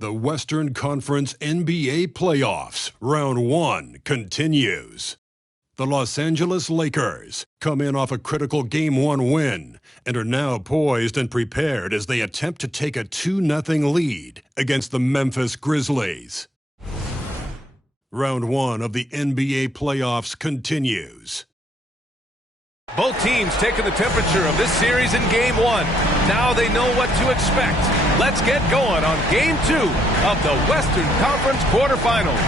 The Western Conference NBA Playoffs, Round 1, continues. The Los Angeles Lakers come in off a critical Game 1 win and are now poised and prepared as they attempt to take a 2-0 lead against the Memphis Grizzlies. Round 1 of the NBA Playoffs continues. Both teams taking the temperature of this series in Game 1. Now they know what to expect. Let's get going on Game 2 of the Western Conference quarterfinals.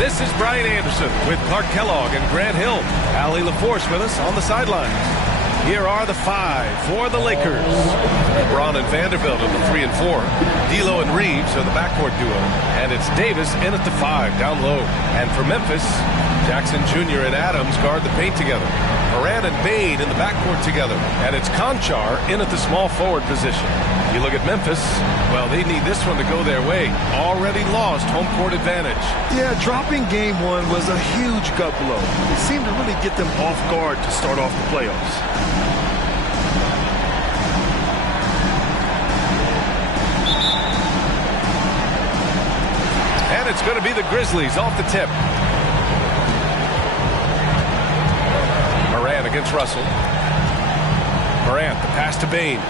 This is Brian Anderson with Clark Kellogg and Grant Hill. Allie LaForce with us on the sidelines. Here are the five for the Lakers. LeBron and Vanderbilt are the 3 and 4. D'Lo and Reeves are the backcourt duo. And it's Davis in at the 5 down low. And for Memphis, Jackson Jr. and Adams guard the paint together. Morant and Bane in the backcourt together. And it's Conchar in at the small forward position. You look at Memphis, well, they need this one to go their way. Already lost home court advantage. Yeah, dropping Game 1 was a huge gut blow. It seemed to really get them off guard to start off the playoffs. And it's going to be the Grizzlies off the tip. Morant against Russell. Morant, the pass to Bane.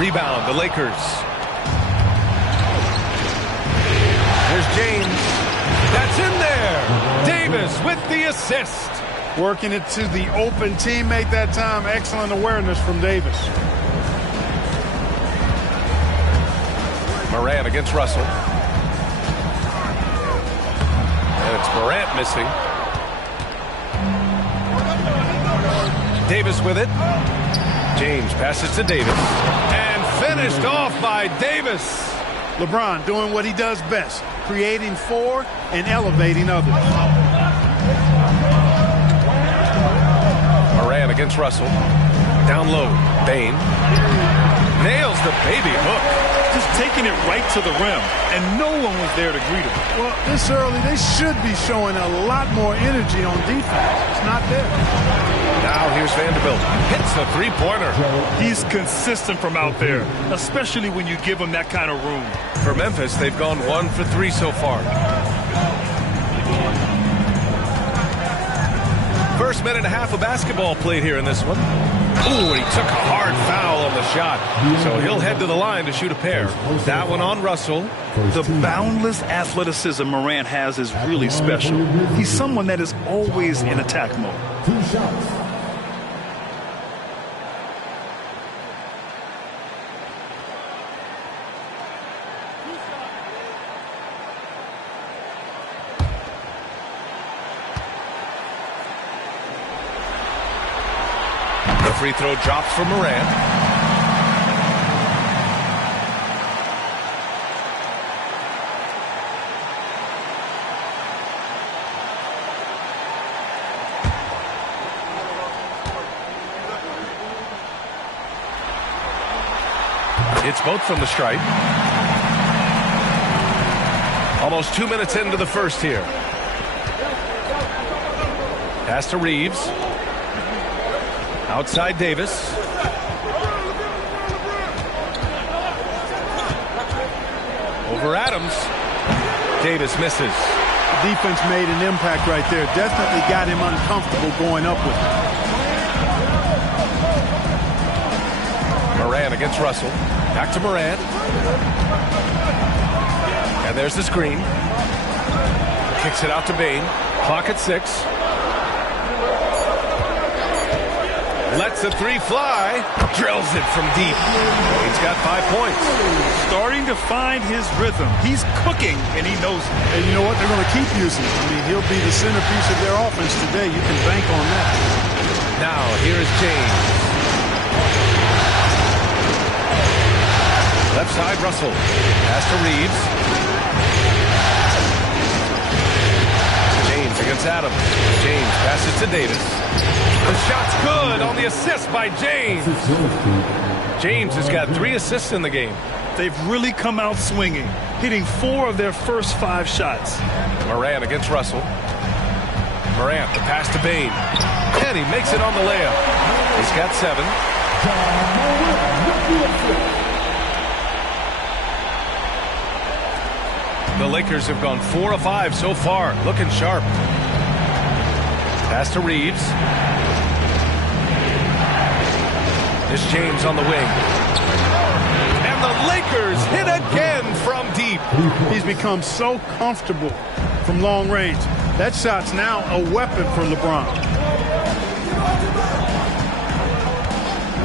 Rebound, the Lakers. Here's James. That's in there. Davis with the assist. Working it to the open teammate that time. Excellent awareness from Davis. Morant against Russell. And it's Morant missing. Davis with it. James passes to Davis. And finished off by Davis. LeBron doing what he does best. Creating for and elevating others. Morant against Russell. Down low. Bane. Nails the baby hook. Just taking it right to the rim, and no one was there to greet him. Well, this early, they should be showing a lot more energy on defense. It's not there. Now here's Vanderbilt. Hits the three-pointer. He's consistent from out there, especially when you give him that kind of room. For Memphis, they've gone 1 for 3 so far. First minute and a half of basketball played here in this one. Ooh, he took a hard foul on the shot. So he'll head to the line to shoot a pair. That one on Russell. The boundless athleticism Morant has is really special. He's someone that is always in attack mode. 2 shots. Free throw drops for Morant. It's both from the stripe. Almost 2 minutes into the first here. Pass to Reeves. Outside Davis. Over Adams. Davis misses. The defense made an impact right there. Definitely got him uncomfortable going up with it. Morant against Russell. Back to Morant. And there's the screen. Kicks it out to Bane. Clock at 6. Lets the 3 fly. Drills it from deep. He's got 5 points. Starting to find his rhythm. He's cooking, and he knows it. And you know what? They're going to keep using him. I mean, he'll be the centerpiece of their offense today. You can bank on that. Now, here is James. Left side, Russell. Pass to Reeves. James against Adams. James passes to Davis. The shot's good on the assist by James. James has got 3 assists in the game. They've really come out swinging, hitting 4 of their first 5 shots. Morant against Russell. Morant, the pass to Bane. And he makes it on the layup. He's got 7. The Lakers have gone 4 of 5 so far. Looking sharp. Pass to Reeves. There's James on the wing. And the Lakers hit again from deep. He's become so comfortable from long range. That shot's now a weapon for LeBron.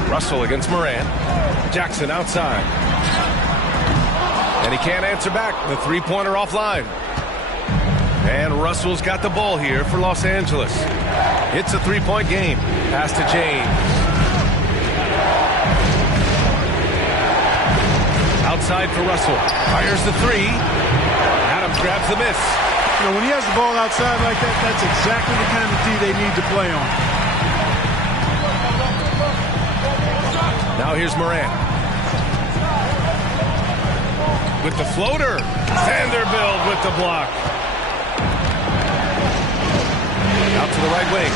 Russell against Morant. Jackson outside. And he can't answer back. The three-pointer offline. And Russell's got the ball here for Los Angeles. It's a three-point game. Pass to James. Outside for Russell. Fires the 3. Adams grabs the miss. You know, when he has the ball outside like that, that's exactly the kind of D they need to play on. Now here's Morant. With the floater. Vanderbilt with the block. Out to the right wing.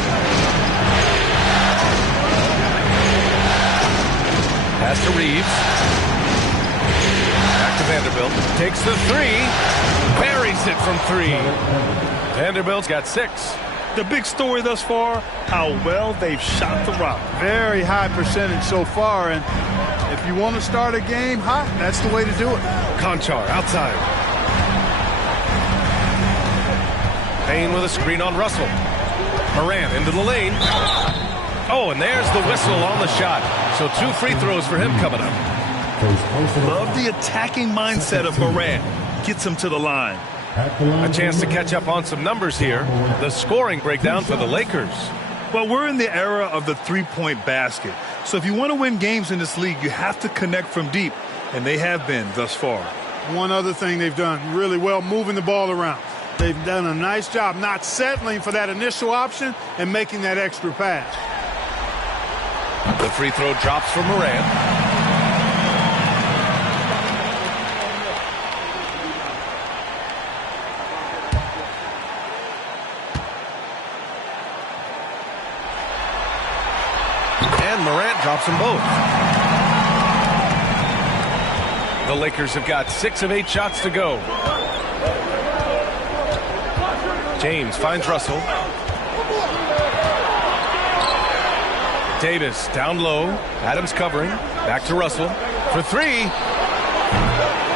Pass to Reeves. Back to Vanderbilt. Takes the 3. Buries it from 3. Vanderbilt's got 6. The big story thus far, how well they've shot the rock. Very high percentage so far, and if you want to start a game hot, that's the way to do it. Conchar outside. Payne with a screen on Russell. Morant into the lane. Oh, and there's the whistle on the shot. So 2 free throws for him coming up. Love the attacking mindset of Morant. Gets him to the line. A chance to catch up on some numbers here. The scoring breakdown for the Lakers. Well, we're in the era of the three-point basket. So if you want to win games in this league, you have to connect from deep. And they have been thus far. One other thing they've done really well, moving the ball around. They've done a nice job not settling for that initial option and making that extra pass. The free throw drops for Morant. And Morant drops them both. The Lakers have got 6 of 8 shots to go. James finds Russell. Davis down low. Adams covering. Back to Russell for 3.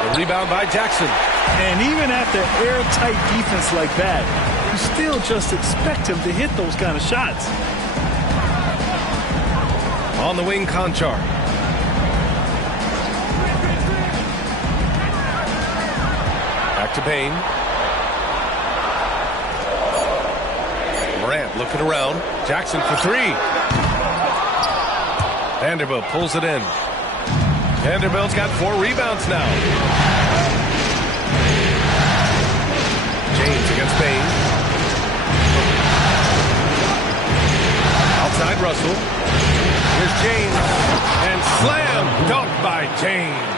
The rebound by Jackson. And even after airtight defense like that, you still just expect him to hit those kind of shots. On the wing, Conchar. Back to Payne. Morant looking around. Jackson for 3. Vanderbilt pulls it in. Vanderbilt's got 4 rebounds now. James against Payne. Outside Russell. Here's James. And slam dunk by James.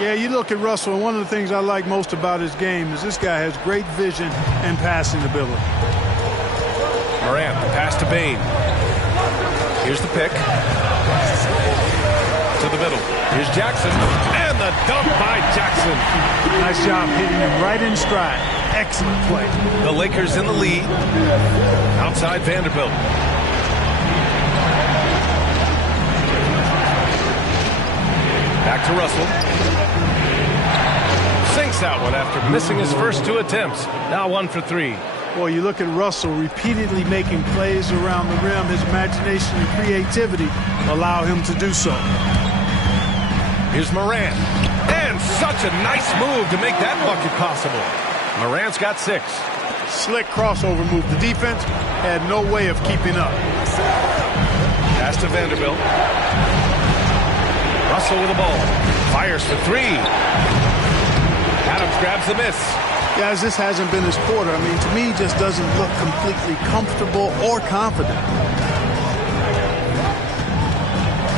Yeah, you look at Russell, and one of the things I like most about his game is this guy has great vision and passing ability. Morant, the pass to Payne. Here's the pick. To the middle. Here's Jackson. And the dunk by Jackson. Nice job hitting him right in stride. Excellent play. The Lakers in the lead. Outside Vanderbilt. Back to Russell. Sinks that one after missing his first 2 attempts. Now 1 for 3. Well, you look at Russell repeatedly making plays around the rim. His imagination and creativity allow him to do so. Here's Morant. And such a nice move to make that bucket possible. Morant's got 6. Slick crossover move. The defense had no way of keeping up. Pass to Vanderbilt. Russell with the ball. Fires for 3. Adams grabs the miss. Guys, this hasn't been his quarter. I mean, to me, he just doesn't look completely comfortable or confident.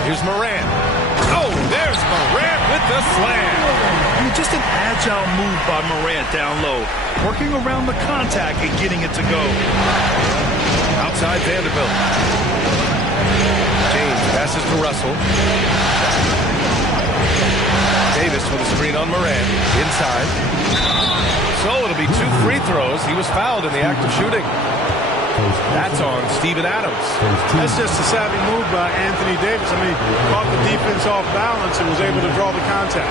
Here's Morant. Oh, there's Morant with the slam. I mean, just an agile move by Morant down low. Working around the contact and getting it to go. Outside Vanderbilt. Passes to Russell. Davis with a screen on Moran. Inside. So it'll be 2 free throws. He was fouled in the act of shooting. That's on Steven Adams. That's just a savvy move by Anthony Davis. I mean, caught the defense off balance and was able to draw the contact.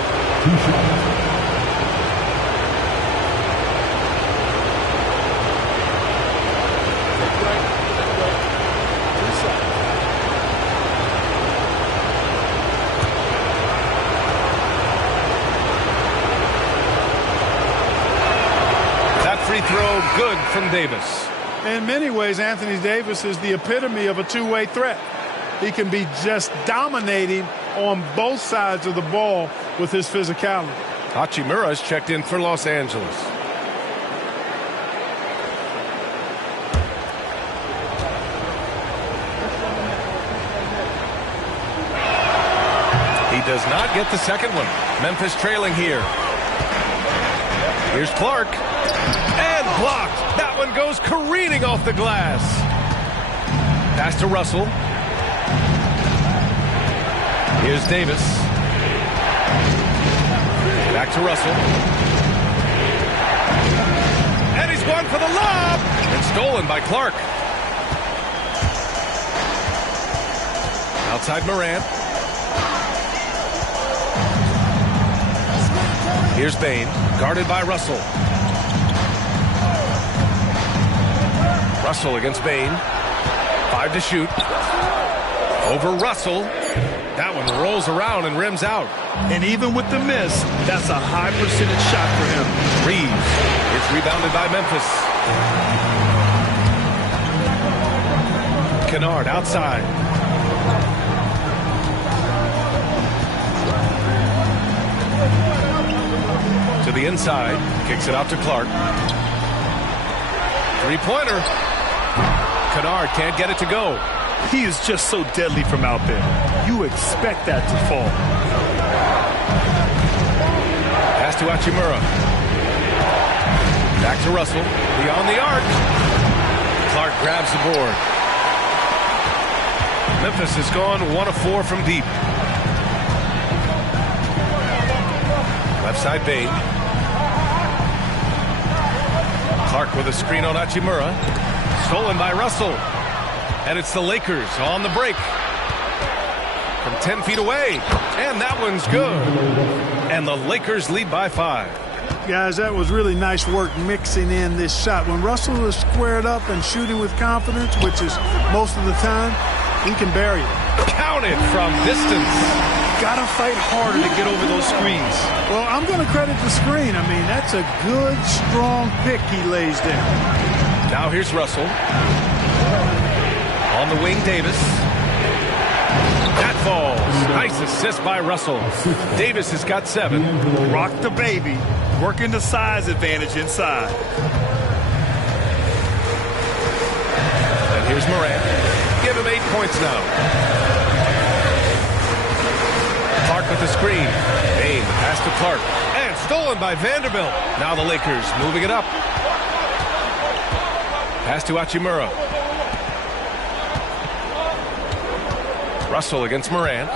That free throw good from Davis. In many ways, Anthony Davis is the epitome of a two-way threat. He can be just dominating on both sides of the ball with his physicality. Hachimura is checked in for Los Angeles. He does not get the second one. Memphis trailing here. Here's Clark. And blocked. That one goes careening off the glass. Pass to Russell. Here's Davis. Back to Russell. And he's going for the lob. And stolen by Clark. Outside Morant. Here's Bain. Guarded by Russell. Russell against Bain. 5 to shoot. Over Russell. That one rolls around and rims out. And even with the miss, that's a high percentage shot for him. Reeves. It's rebounded by Memphis. Kennard outside. To the inside. Kicks it out to Clark. Three-pointer. Kennard can't get it to go. He is just so deadly from out there. You expect that to fall. Pass to Hachimura. Back to Russell. Beyond the arc. Clark grabs the board. Memphis has gone 1 of 4 from deep. Left side Bain. Clark with a screen on Hachimura. Stolen by Russell. And it's the Lakers on the break. From 10 feet away. And that one's good. And the Lakers lead by 5. Guys, that was really nice work mixing in this shot. When Russell is squared up and shooting with confidence, which is most of the time, he can bury it. Counted from distance. Gotta fight harder to get over those screens. Well, I'm going to credit the screen. I mean, that's a good, strong pick he lays down. Now here's Russell. On the wing, Davis. That falls. Nice assist by Russell. Davis has got 7. Rock the baby. Working the size advantage inside. And here's Morant. Give him 8 points now. Clark with the screen. Bain pass to Clark. And stolen by Vanderbilt. Now the Lakers moving it up. Pass to Hachimura. Russell against Morant.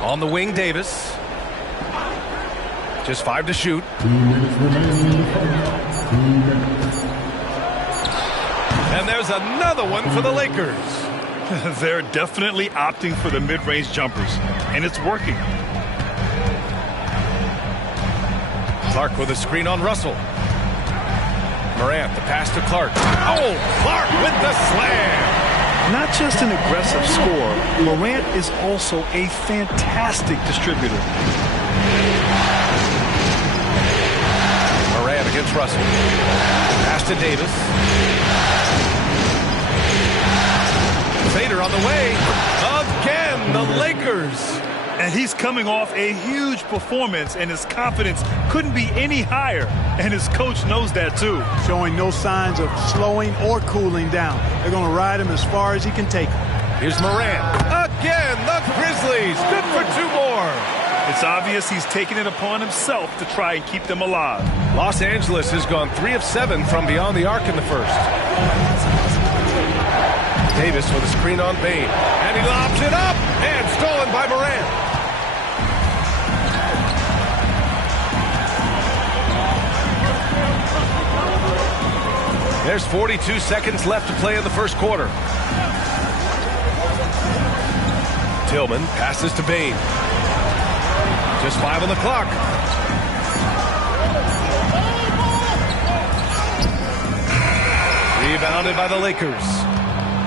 On the wing, Davis. Just 5 to shoot. And there's another one for the Lakers. They're definitely opting for the mid-range jumpers, and it's working. Clark with a screen on Russell. Morant, the pass to Clark. Oh, Clark with the slam. Not just an aggressive scorer, Morant is also a fantastic distributor. Morant against Russell. Pass to Davis. Fader on the way. Again, the Lakers. And he's coming off a huge performance, and his confidence couldn't be any higher. And his coach knows that, too. Showing no signs of slowing or cooling down. They're going to ride him as far as he can take him. Here's Morant. Again, the Grizzlies. Good for 2 more. It's obvious he's taking it upon himself to try and keep them alive. Los Angeles has gone 3 of 7 from beyond the arc in the first. Davis with a screen on Bane. And he lobs it up. And stolen by Morant. There's 42 seconds left to play in the first quarter. Tillman passes to Bane. Just 5 on the clock. Rebounded by the Lakers.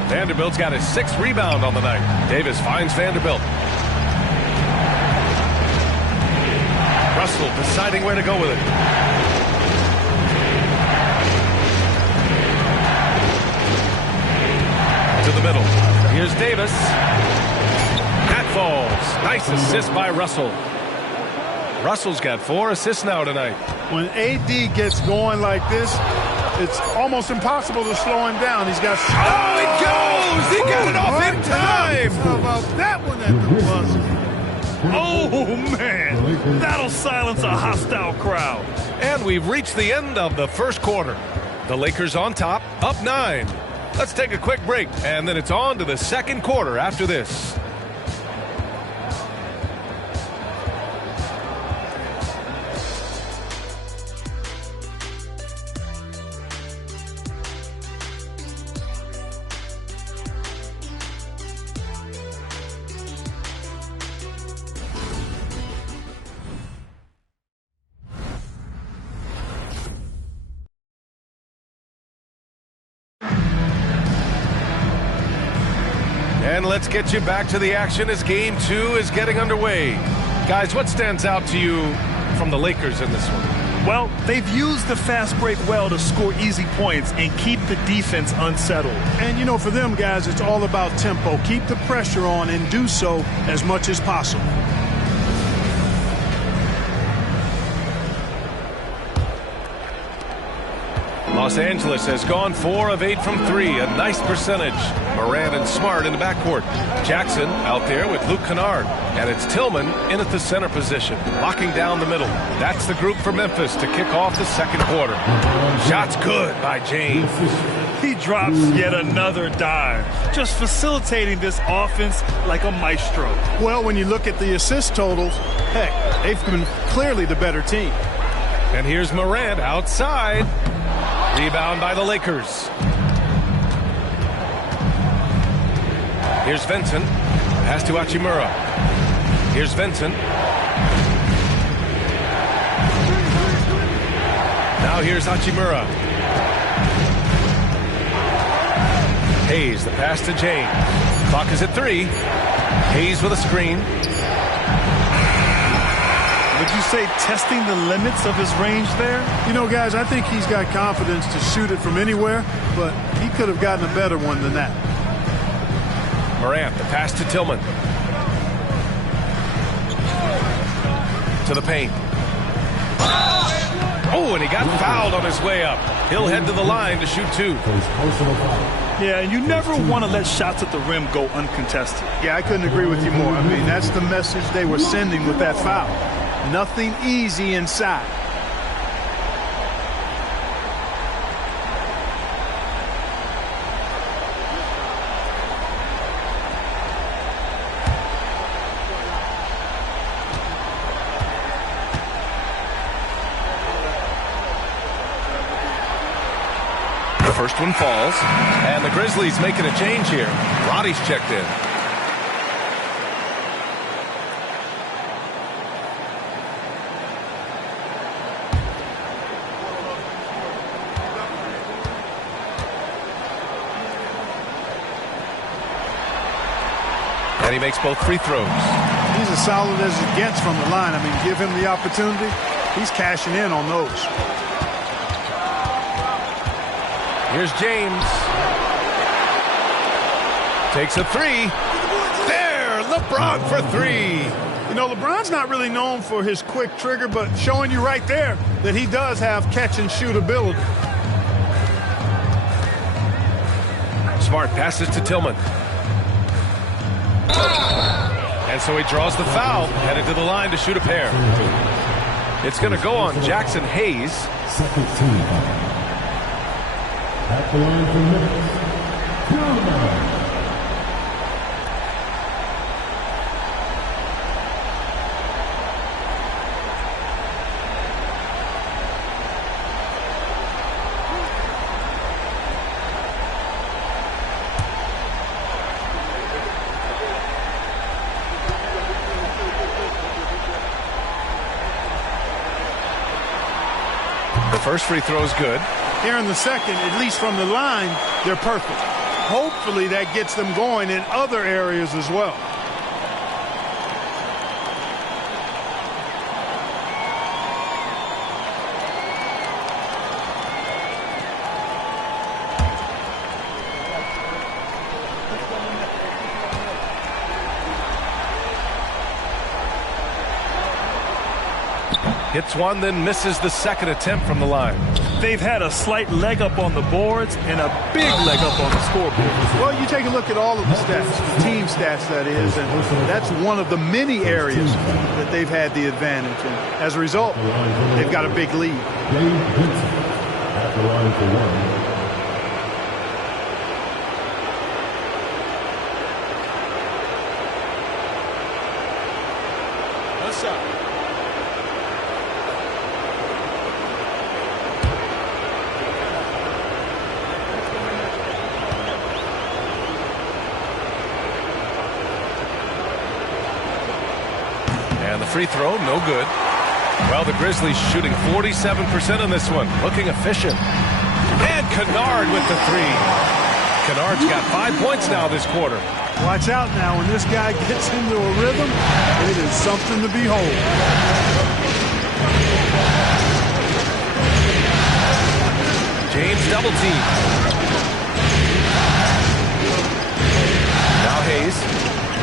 Vanderbilt's got his 6th rebound on the night. Davis finds Vanderbilt. Russell deciding where to go with it. To the middle. Here's Davis. That falls. Nice assist by Russell. Russell's got 4 assists now tonight. When AD gets going like this, it's almost impossible to slow him down. He's got... Oh, it goes! He got it off in time! How about that one at the buzzer? Oh, man. That'll silence a hostile crowd. And we've reached the end of the first quarter. The Lakers on top, up 9. Let's take a quick break, and then it's on to the second quarter after this. And let's get you back to the action as Game 2 is getting underway. Guys, what stands out to you from the Lakers in this one? Well, they've used the fast break well to score easy points and keep the defense unsettled. And, you know, for them, guys, it's all about tempo. Keep the pressure on and do so as much as possible. Los Angeles has gone 4 of 8 from 3, a nice percentage. Morant and Smart in the backcourt. Jackson out there with Luke Kennard. And it's Tillman in at the center position, locking down the middle. That's the group for Memphis to kick off the second quarter. Shots good by James. He drops yet another dive, just facilitating this offense like a maestro. Well, when you look at the assist totals, heck, they've been clearly the better team. And here's Morant outside. Rebound by the Lakers. Here's Vincent. Pass to Hachimura. Here's Vincent. Now here's Hachimura. Hayes, the pass to James. Clock is at 3. Hayes with a screen. Would you say testing the limits of his range there? You know, guys, I think he's got confidence to shoot it from anywhere, but he could have gotten a better one than that. Morant, the pass to Tillman. To the paint. Oh, and he got fouled on his way up. He'll head to the line to shoot 2. Yeah, and you never want to let shots at the rim go uncontested. Yeah, I couldn't agree with you more. I mean, that's the message they were sending with that foul. Nothing easy inside. The first one falls, and the Grizzlies making a change here. Roddy's checked in. And he makes both free throws. He's as solid as it gets from the line. I mean, give him the opportunity. He's cashing in on those. Here's James. Takes a 3. There, LeBron for 3. You know, LeBron's not really known for his quick trigger, but showing you right there that he does have catch and shoot ability. Smart passes to Tillman. And so he draws the foul, headed to the line to shoot a pair. It's going to go on Jackson Hayes. Second team. At the line for Memphis, First free throw is good. Here in the second, at least from the line, they're perfect. Hopefully that gets them going in other areas as well. Hits one, then misses the second attempt from the line. They've had a slight leg up on the boards and a big leg up on the scoreboard. Well, you take a look at all of the stats, the team stats that is, and that's one of the many areas that they've had the advantage. And as a result, they've got a big lead. At the line for one. And the free throw, no good. Well, the Grizzlies shooting 47% on this one. Looking efficient. And Kennard with the three. Kennard's got 5 points now this quarter. Watch out now. When this guy gets into a rhythm, it is something to behold. James double team. Now Hayes.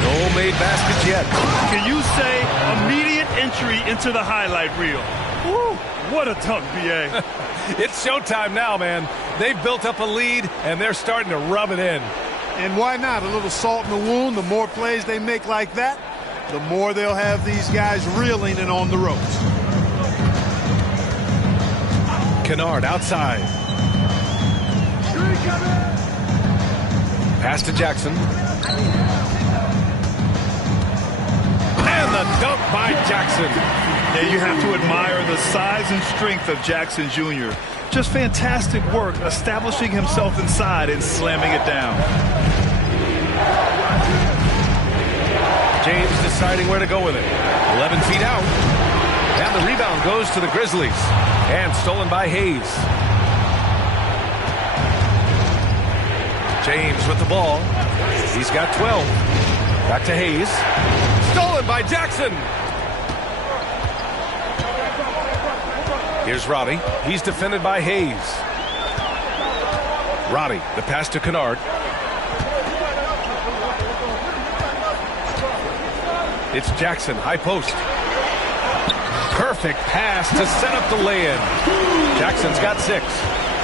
No made baskets yet. Can you say immediate entry into the highlight reel? Woo, what a dunk, B.A. It's showtime now, man. They've built up a lead, and they're starting to rub it in. And why not? A little salt in the wound. The more plays they make like that, the more they'll have these guys reeling and on the ropes. Kennard outside. Pass to Jackson. And the dunk by Jackson. Yeah, you have to admire the size and strength of Jackson Jr. Just fantastic work establishing himself inside and slamming it down. James deciding where to go with it. 11 feet out. And the rebound goes to the Grizzlies. And stolen by Hayes. James with the ball. He's got 12. Back to Hayes. Stolen by Jackson. Here's Roddy. He's defended by Hayes. Roddy, the pass to Kennard. It's Jackson, high post. Perfect pass to set up the lay-in. Jackson's got 6.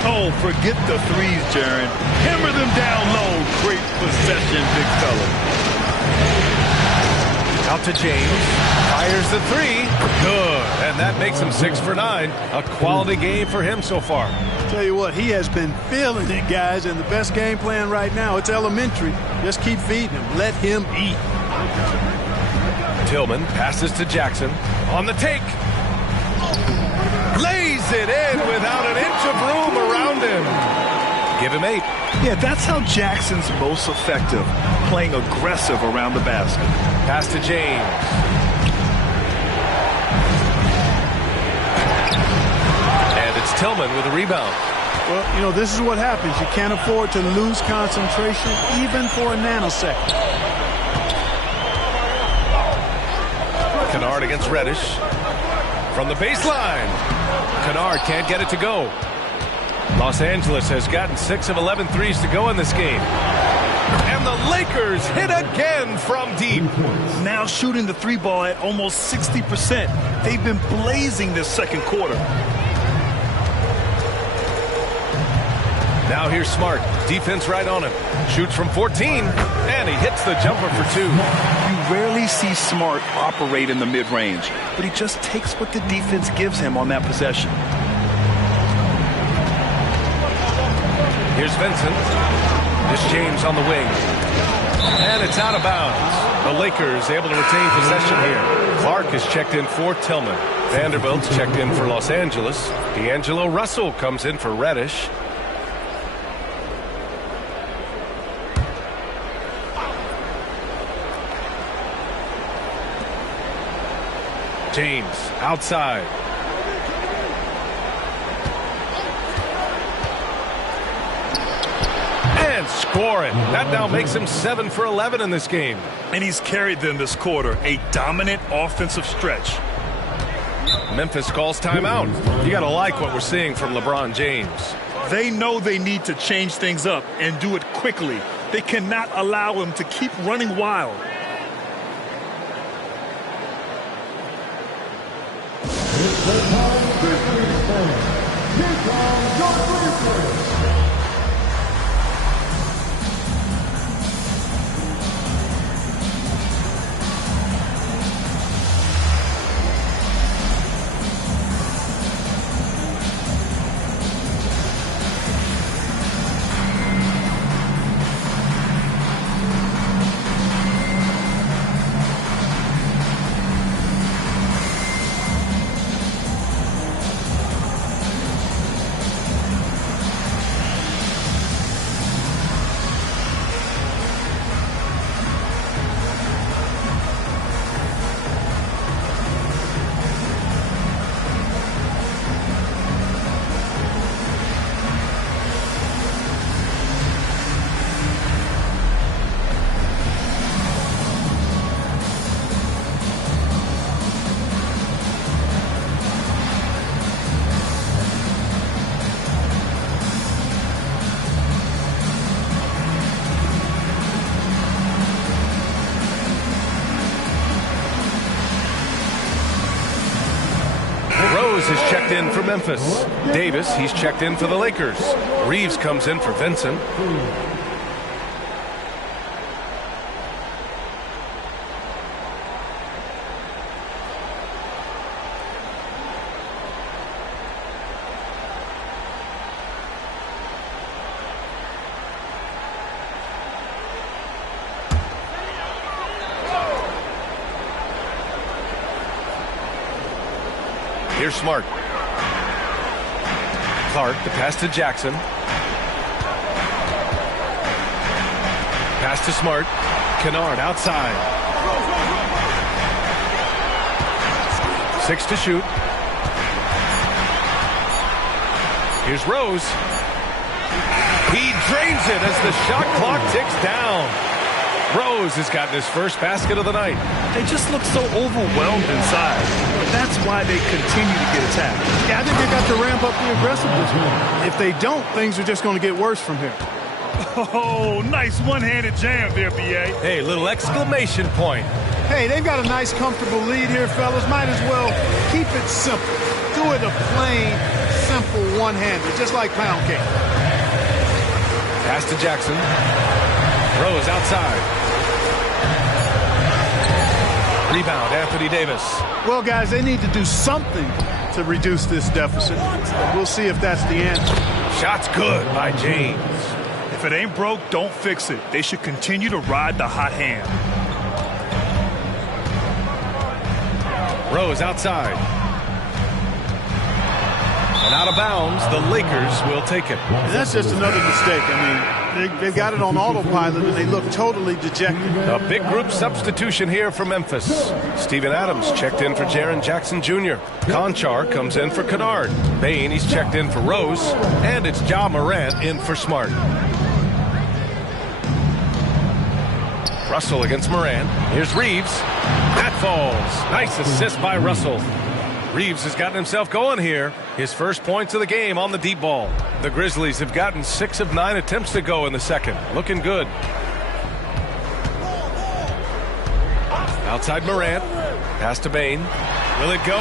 Oh, forget the threes, Jaron. Hammer them down low. Great possession, big fella. Out to James. Fires the 3. Good. And that makes him 6 for 9. A quality game for him so far. Tell you what, he has been feeling it, guys, and the best game plan right now, it's elementary. Just keep feeding him. Let him eat. Tillman passes to Jackson. On the take. Lays it in without an inch of room around him. Give him 8. Yeah, that's how Jackson's most effective, playing aggressive around the basket. Pass to James. And it's Tillman with a rebound. Well, you know, this is what happens. You can't afford to lose concentration even for a nanosecond. Kennard against Reddish. From the baseline. Kennard can't get it to go. Los Angeles has gotten 6 of 11 threes to go in this game. And the Lakers hit again from deep. Now shooting the 3 ball at almost 60%. They've been blazing this second quarter. Now here's Smart. Defense right on him. Shoots from 14. And he hits the jumper for 2. You rarely see Smart operate in the mid-range, but he just takes what the defense gives him on that possession. Here's Vincent. This James on the wing. And it's out of bounds. The Lakers able to retain possession here. Clark is checked in for Tillman. Vanderbilt's checked in for Los Angeles. D'Angelo Russell comes in for Reddish. James outside. score it. That now makes him 7 for 11 in this game. And he's carried them this quarter. A dominant offensive stretch. Memphis calls timeout. You got to like what we're seeing from LeBron James. They know they need to change things up and do it quickly. They cannot allow him to keep running wild. Is checked in for Memphis. Davis, he's checked in for the Lakers. Reeves comes in for Vincent. Here's Smart. Clark, the pass to Jackson. Pass to Smart. Kennard outside. 6 to shoot. Here's Rose. He drains it as the shot clock ticks down. Rose has gotten his first basket of the night. They just look so overwhelmed inside. That's why they continue to get attacked. Yeah, I think they got to ramp up the aggressiveness more. If they don't, things are just going to get worse from here. Oh, nice one-handed jam there, B.A. Hey, little exclamation point. Hey, they've got a nice, comfortable lead here, fellas. Might as well keep it simple. Do it a plain, simple one-hander, just like pound cake. Pass to Jackson. Rose outside. Rebound, Anthony Davis. Well, guys, they need to do something to reduce this deficit. We'll see if that's the answer. Shot's good by James. If it ain't broke, don't fix it. They should continue to ride the hot hand. Rose outside. And out of bounds, the Lakers will take it. And that's just another mistake. I mean, they've got it on autopilot, and they look totally dejected. A big group substitution here for Memphis. Steven Adams checked in for Jaren Jackson Jr. Conchar comes in for Kennard. Bain, he's checked in for Rose. And it's Ja Morant in for Smart. Russell against Morant. Here's Reeves. That falls. Nice assist by Russell. Reeves has gotten himself going here. His first points of the game on the deep ball. The Grizzlies have gotten 6 of 9 attempts to go in the second. Looking good. Outside Morant. Pass to Bain. Will it go?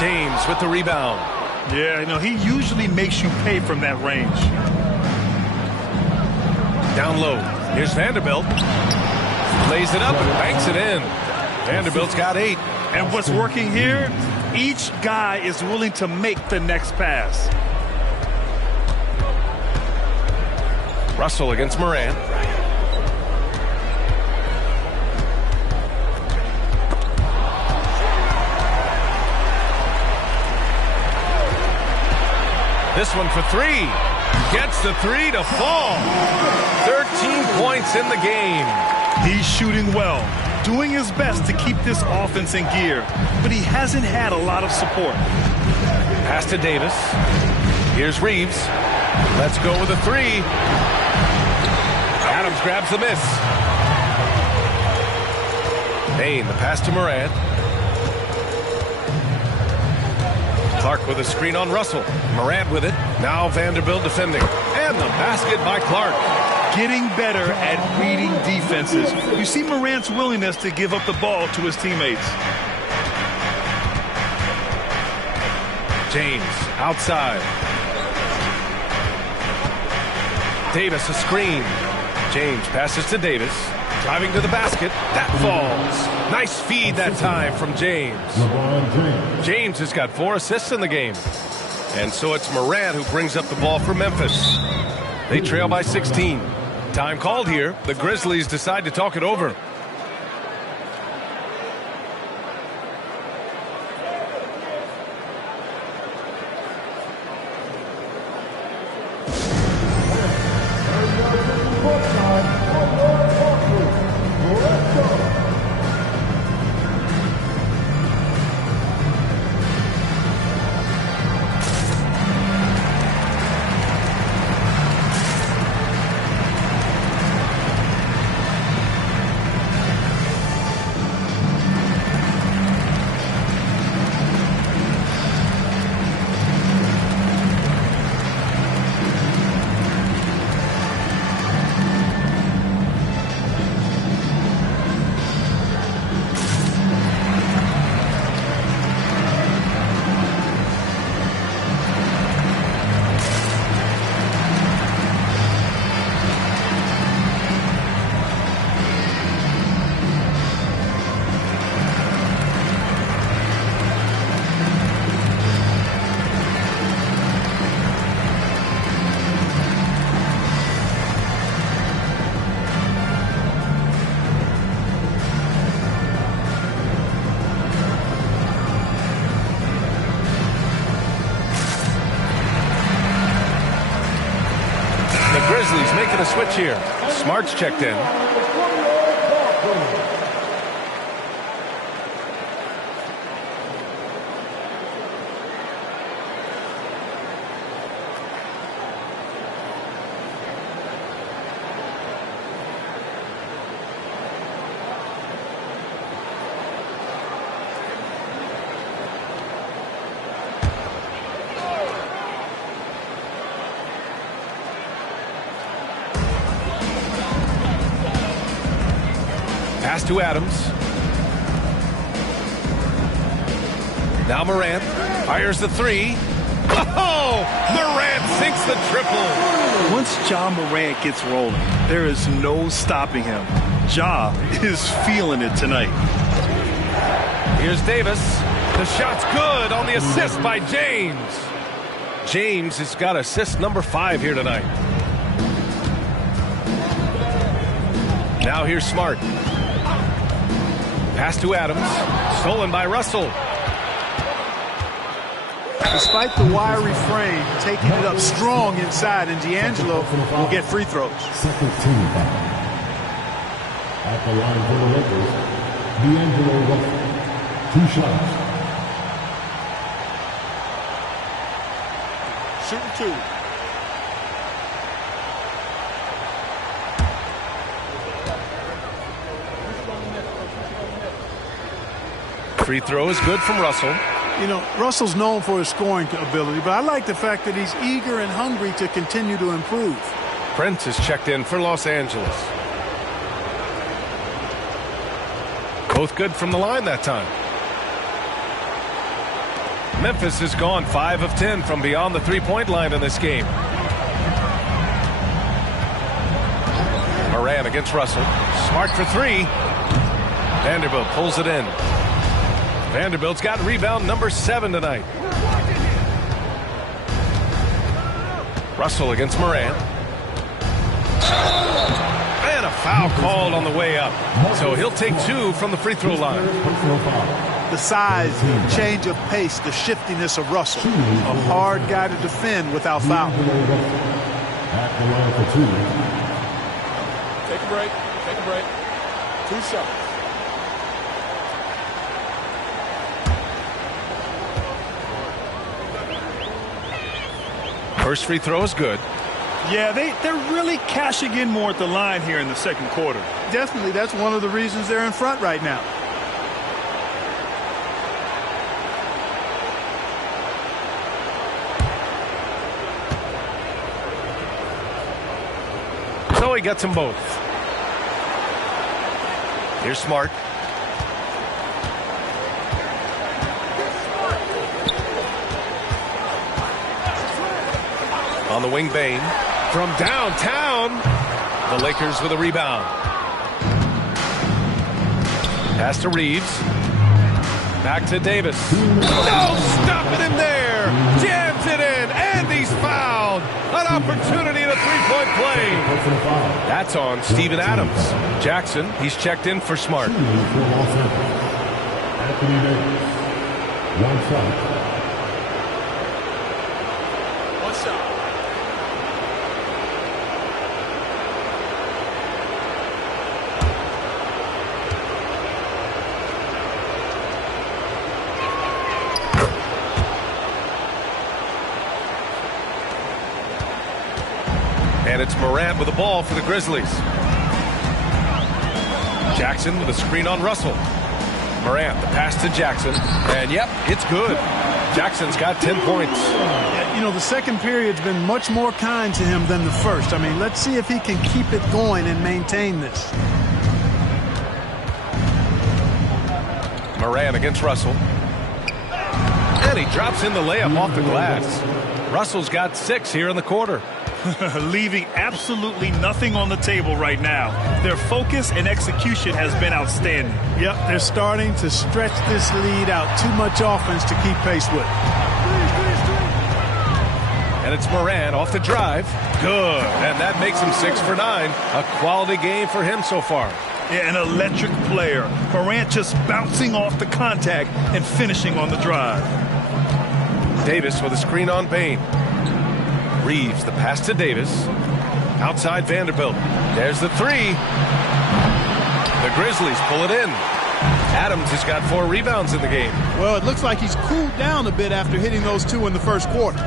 James with the rebound. Yeah, you know, he usually makes you pay from that range. Down low. Here's Vanderbilt. Lays it up and banks it in. Vanderbilt's got 8. And what's working here, each guy is willing to make the next pass. Russell against Morant. This one for 3. Gets the 3 to fall. 13 points in the game. He's shooting well, doing his best to keep this offense in gear, but he hasn't had a lot of support. Pass to Davis. Here's Reeves. Let's go with a three. Adams grabs the miss. Payne, the pass to Morant. Clark with a screen on Russell. Morant with it. Now Vanderbilt defending. And the basket by Clark. Getting better at reading defenses. You see Morant's willingness to give up the ball to his teammates. James outside. Davis a screen. James passes to Davis. Driving to the basket. That falls. Nice feed that time from James. James has got 4 assists in the game. And so it's Morant who brings up the ball for Memphis. They trail by 16. Time called here. The Grizzlies decide to talk it over. Grizzlies making a switch here. Smart's checked in. Pass to Adams. Now Morant fires the three. Oh! Morant sinks the triple. Once Ja Morant gets rolling, there is no stopping him. Ja is feeling it tonight. Here's Davis. The shot's good on the assist by James. James has got assist number 5 here tonight. Now here's Smart. Pass to Adams. Stolen by Russell. Despite the wiry frame, taking it up strong inside, and D'Angelo will get free throws. Second team foul. At the line for the Lakers, D'Angelo Russell. 2 shots. Shooting 2. Free throw is good from Russell. You know, Russell's known for his scoring ability, but I like the fact that he's eager and hungry to continue to improve. Prince is checked in for Los Angeles. Both good from the line that time. Memphis has gone 5 of 10 from beyond the three-point line in this game. Morant against Russell. Smart for 3. Vanderbilt pulls it in. Vanderbilt's got rebound number 7 tonight. Russell against Morant. And a foul called on the way up. So he'll take 2 from the free throw line. The size, change of pace, the shiftiness of Russell. A hard guy to defend without foul. At the line for 2. Take a break. Take a break. 2 shots. First free throw is good. Yeah, they're really cashing in more at the line here in the second quarter. Definitely, that's one of the reasons they're in front right now. So he gets them both. Here's Smart. On the wing, Bain. From downtown, the Lakers with a rebound. Pass to Reeves. Back to Davis. No, stopping him there. Jams it in, and he's fouled. An opportunity and a three-point play. That's on Steven Adams. Jackson, he's checked in for Smart. Anthony Davis. One shot. And it's Morant with the ball for the Grizzlies. Jackson with a screen on Russell. Morant, the pass to Jackson. And yep, it's good. Jackson's got 10 points. You know, the second period's been much more kind to him than the first. I mean, let's see if he can keep it going and maintain this. Morant against Russell. And he drops in the layup off the glass. Russell's got 6 here in the quarter. Leaving absolutely nothing on the table right now. Their focus and execution has been outstanding. Yep, they're starting to stretch this lead out. Too much offense to keep pace with. And it's Morant off the drive. Good. And that makes him 6 for 9. A quality game for him so far. Yeah, an electric player. Morant just bouncing off the contact and finishing on the drive. Davis with a screen on Bain. Reeves, the pass to Davis. Outside Vanderbilt. There's the three. The Grizzlies pull it in. Adams has got 4 rebounds in the game. Well, it looks like he's cooled down a bit after hitting those 2 in the first quarter.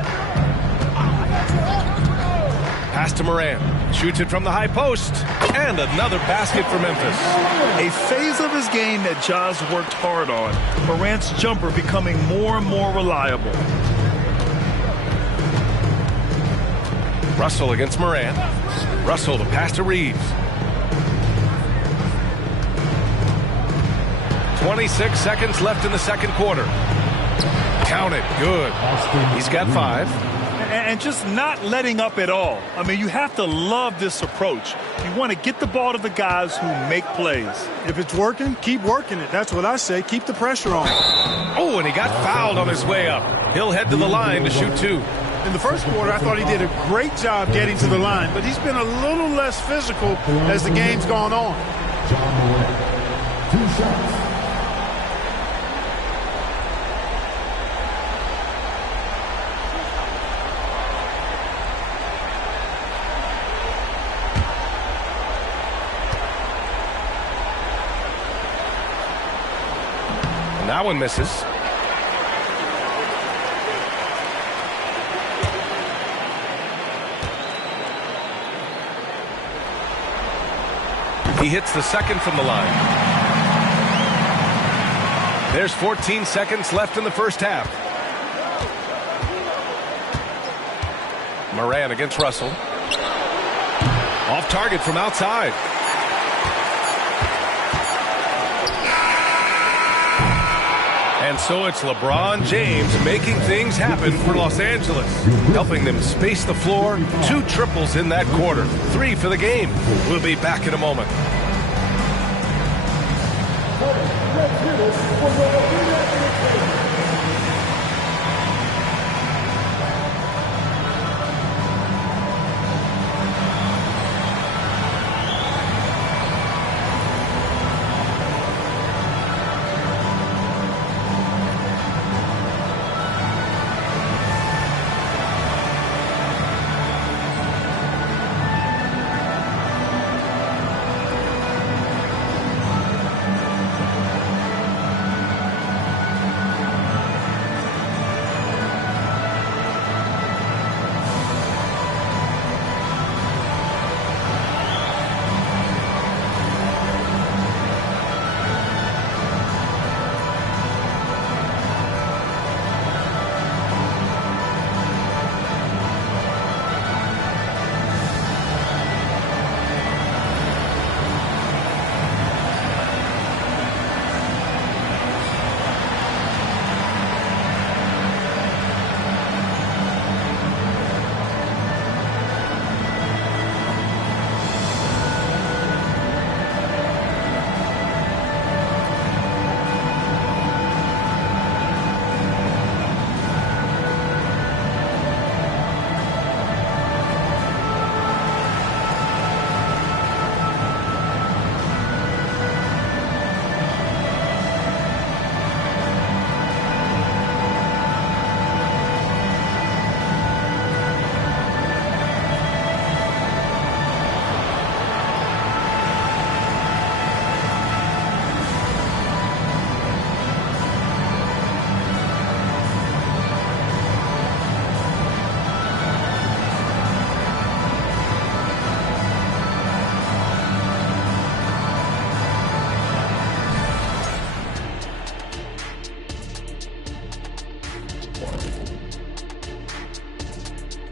Pass to Morant. Shoots it from the high post. And another basket for Memphis. A phase of his game that Ja's worked hard on. Morant's jumper becoming more and more reliable. Russell against Morant. Russell, the pass to Reeves. 26 seconds left in the second quarter. Count it. Good. He's got 5. And just not letting up at all. I mean, you have to love this approach. You want to get the ball to the guys who make plays. If it's working, keep working it. That's what I say. Keep the pressure on. Oh, and he got fouled on his way up. He'll head to the line to shoot 2. In the first quarter, I thought he did a great job getting to the line, but he's been a little less physical as the game's gone on. John Morant. 2 shots. And that one misses. He hits the second from the line. There's 14 seconds left in the first half. Morant against Russell. Off target from outside. And so it's LeBron James making things happen for Los Angeles, helping them space the floor. 2 triples in that quarter. 3 for the game. We'll be back in a moment.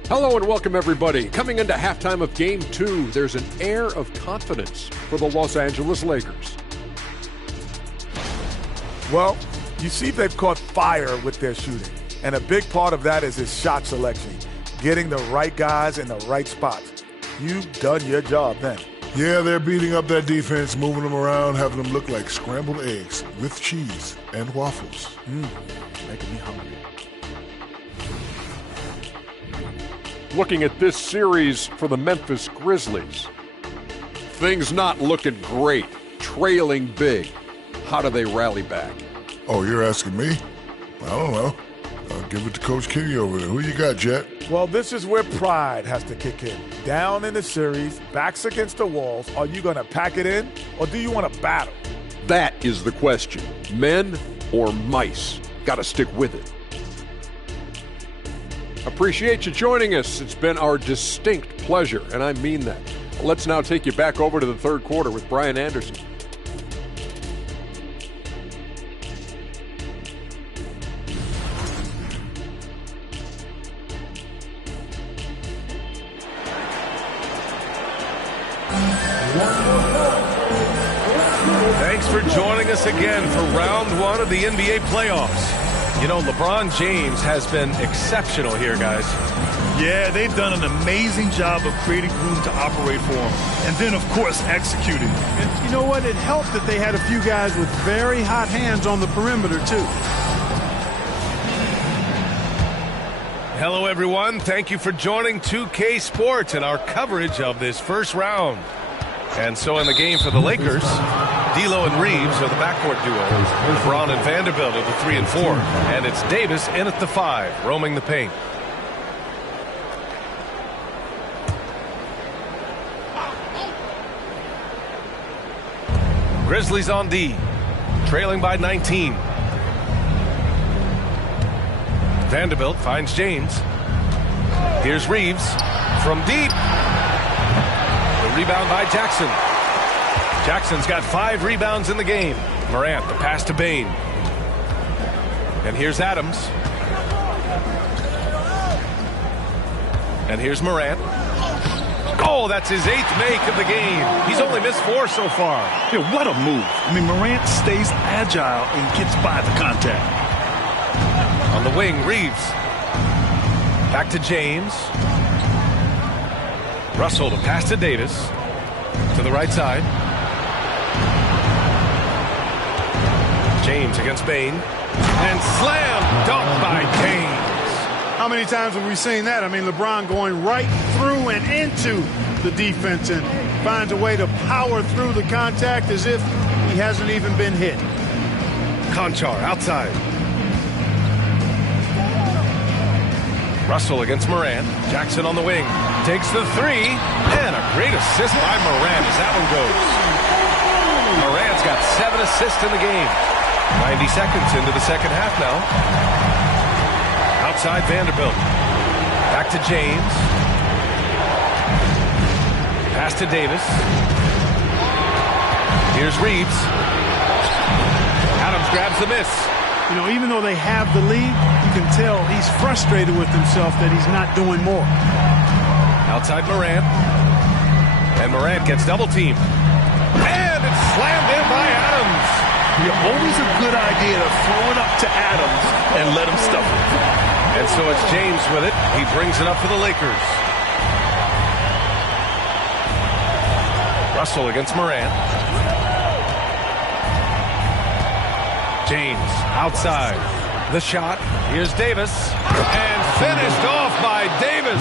Hello and welcome, everybody. Coming into halftime of Game 2, there's an air of confidence for the Los Angeles Lakers. Well, you see they've caught fire with their shooting, and a big part of that is his shot selection, getting the right guys in the right spots. You've done your job then. Yeah, they're beating up that defense, moving them around, having them look like scrambled eggs with cheese and waffles. Making me hungry. Looking at this series for the Memphis Grizzlies, things not looking great, trailing big. How do they rally back? Oh, you're asking me? I don't know. I'll give it to Coach Kenny over there. Who you got, Jet? Well, this is where pride has to kick in. Down in the series, backs against the walls, are you going to pack it in, or do you want to battle? That is the question. Men or mice? Got to stick with it. Appreciate you joining us. It's been our distinct pleasure, and I mean that. Let's now take you back over to the third quarter with Brian Anderson. Thanks for joining us again for round one of the NBA playoffs. You know, LeBron James has been exceptional here, guys. Yeah, they've done an amazing job of creating room to operate for him. And then, of course, executing. And you know what? It helped that they had a few guys with very hot hands on the perimeter, too. Hello, everyone. Thank you for joining 2K Sports and our coverage of this first round. And so in the game for the Lakers, D'Lo and Reeves are the backcourt duo. LeBron and Vanderbilt are the 3 and 4. And it's Davis in at the 5, roaming the paint. Grizzlies on D, trailing by 19. Vanderbilt finds James. Here's Reeves from deep. The rebound by Jackson. Jackson's got 5 rebounds in the game. Morant, the pass to Bane. And here's Adams. And here's Morant. Oh, that's his 8th make of the game. He's only missed 4 so far. Yeah, what a move. I mean, Morant stays agile and gets by the contact. On the wing, Reeves. Back to James. Russell, the pass to Davis. To the right side. James against Bane. And slam dunked by James. How many times have we seen that? I mean, LeBron going right through and into the defense and finds a way to power through the contact as if he hasn't even been hit. Conchar outside. Russell against Morant. Jackson on the wing. Takes the 3. And a great assist by Morant as that one goes. Morant's got 7 assists in the game. 90 seconds into the second half now. Outside Vanderbilt. Back to James. Pass to Davis. Here's Reeves. Adams grabs the miss. You know, even though they have the lead, you can tell he's frustrated with himself that he's not doing more. Outside Morant. And Morant gets double teamed. And it's slammed in by Adams. Yeah, always a good idea to throw it up to Adams and let him stuff it. And so it's James with it. He brings it up for the Lakers. Russell against Morant. James outside. The shot. Here's Davis. And finished off by Davis.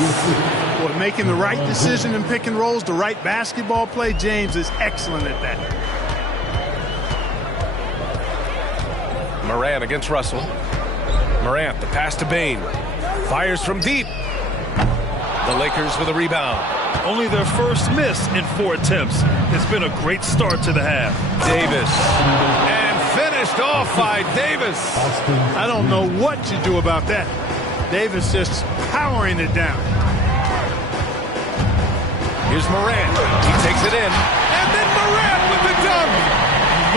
Boy, making the right decision in pick and rolls, the right basketball play. James is excellent at that. Morant against Russell. Morant, the pass to Bane. Fires from deep. The Lakers with a rebound. Only their first miss in 4 attempts. It's been a great start to the half. Davis. And finished off by Davis. I don't know what you do about that. Davis just powering it down. Here's Morant. He takes it in. And then Morant with the dunk.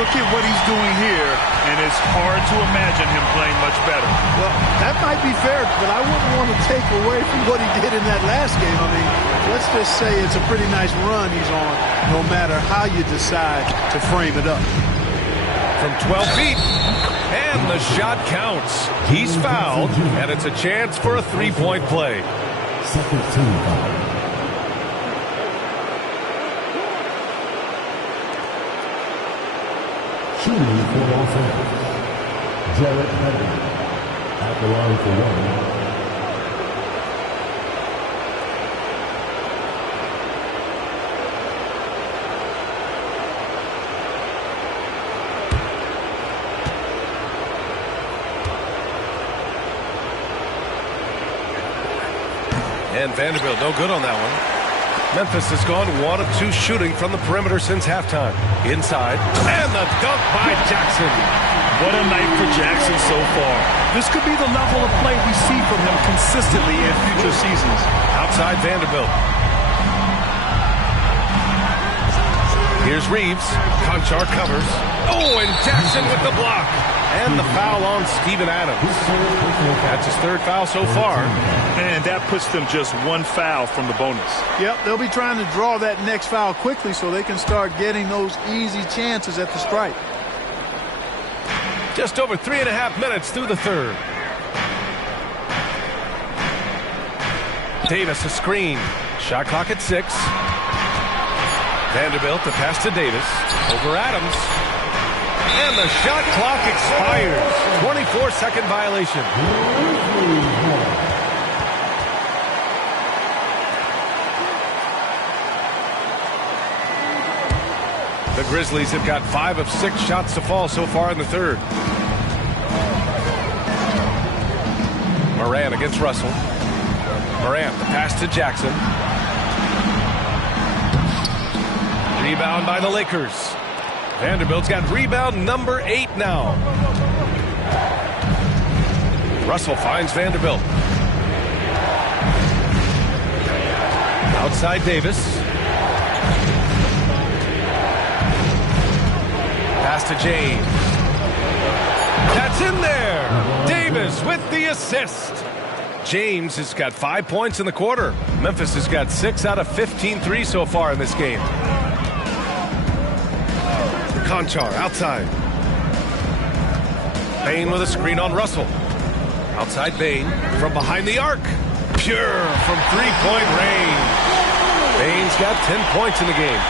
look at what he's doing here, and it's hard to imagine him playing much better. Well, that might be fair, but I wouldn't want to take away from what he did in that last game. I mean, let's just say it's a pretty nice run he's on, no matter how you decide to frame it up. From 12 feet, and the shot counts. He's fouled, and it's a chance for a three-point play. Second team foul. Shooting for Los Angeles, Jarrett Henry at the line for one. And Vanderbilt, no good on that one. Memphis has gone 1 of 2 shooting from the perimeter since halftime. Inside, and the dunk by Jackson. What a night for Jackson so far. This could be the level of play we see from him consistently in future seasons. Outside Vanderbilt. Here's Reeves. Conchar covers. Oh, and Jackson with the block. And the foul on Steven Adams. That's his third foul so far. And that puts them just 1 foul from the bonus. Yep, they'll be trying to draw that next foul quickly so they can start getting those easy chances at the stripe. Just over 3.5 minutes through the third. Davis a screen. Shot clock at 6. Vanderbilt the pass to Davis. Over Adams. And the shot clock expires. 24-second violation. The Grizzlies have got 5 of 6 shots to fall so far in the third. Moran against Russell. Moran, the pass to Jackson. Rebound by the Lakers. Vanderbilt's got rebound number 8 now. Russell finds Vanderbilt. Outside Davis. Pass to James. That's in there. Davis with the assist. James has got 5 points in the quarter. Memphis has got 6 out of 15 threes so far in this game. Conchar outside. Bain with a screen on Russell. Outside Bain from behind the arc. Pure from three-point range. Bain's got 10 points in the game.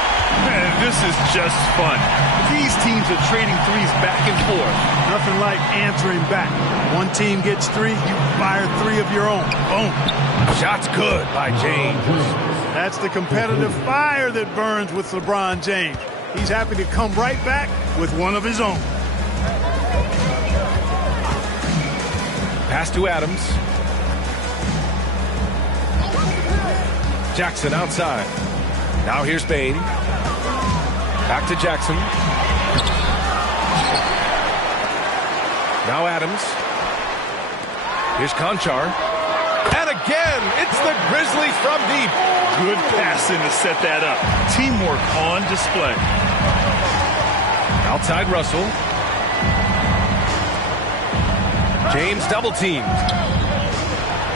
Man, this is just fun. These teams are trading threes back and forth. Nothing like answering back. One team gets 3, you fire 3 of your own. Boom. Shot's good by James. That's the competitive fire that burns with LeBron James. He's happy to come right back with one of his own. Pass to Adams. Jackson outside. Now here's Bain. Back to Jackson. Now Adams. Here's Conchar. And again, it's the Grizzlies from deep. Good passing to set that up. Teamwork on display. Outside Russell. James double teamed.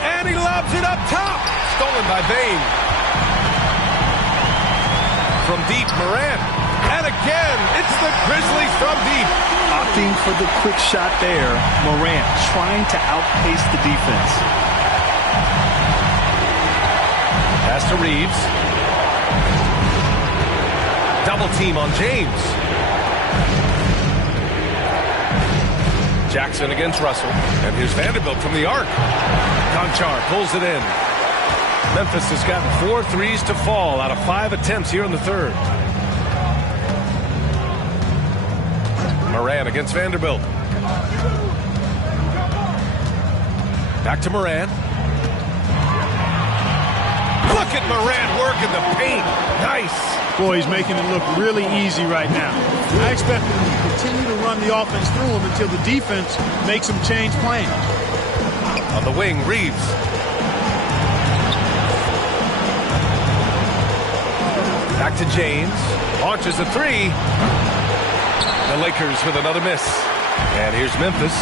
And he lobs it up top. Stolen by Bain. From deep, Moran. And again, it's the Grizzlies from deep. Opting for the quick shot there. Moran trying to outpace the defense. Pass to Reeves. Double team on James. Jackson against Russell. And here's Vanderbilt from the arc. Conchar pulls it in. Memphis has gotten 4 threes to fall out of 5 attempts here in the third. Moran against Vanderbilt. Back to Moran. Look at Moran working the paint. Nice. Boy, he's making it look really easy right now. I expect him to continue to run the offense through him until the defense makes him change plans. On the wing, Reeves. Back to James. Launches a 3. The Lakers with another miss. And here's Memphis.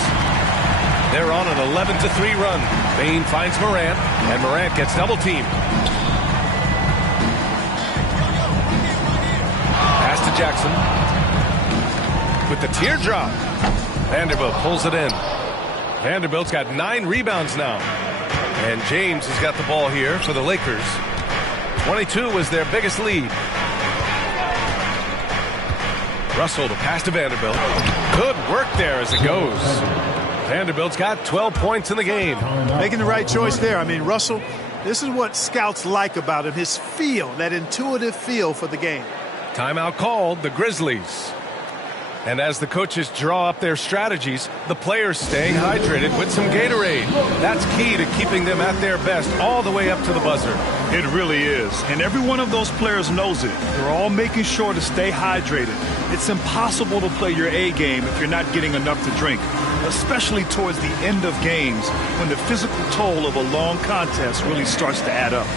They're on an 11-3 run. Bane finds Morant, and Morant gets double-teamed. Pass to Jackson. With the teardrop. Vanderbilt pulls it in. Vanderbilt's got 9 rebounds now. And James has got the ball here for the Lakers. 22 was their biggest lead. Russell to pass to Vanderbilt. Good work there as it goes. Vanderbilt's got 12 points in the game. Making the right choice there. I mean, Russell, this is what scouts like about him, his feel, that intuitive feel for the game. Timeout called, the Grizzlies. And as the coaches draw up their strategies, the players staying hydrated with some Gatorade. That's key to keeping them at their best all the way up to the buzzer. It really is. And every one of those players knows it. They're all making sure to stay hydrated. It's impossible to play your A game if you're not getting enough to drink, especially towards the end of games when the physical toll of a long contest really starts to add up.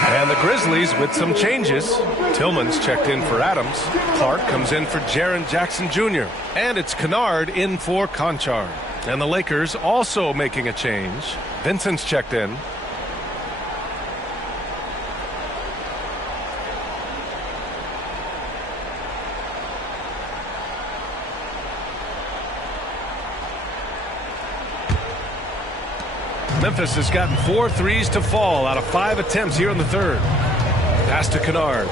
And the Grizzlies with some changes. Tillman's checked in for Adams. Clark comes in for Jaren Jackson Jr. And it's Kennard in for Conchard. And the Lakers also making a change. Vincent's checked in. Memphis has gotten 4 threes to fall out of 5 attempts here in the third. Pass to Kennard.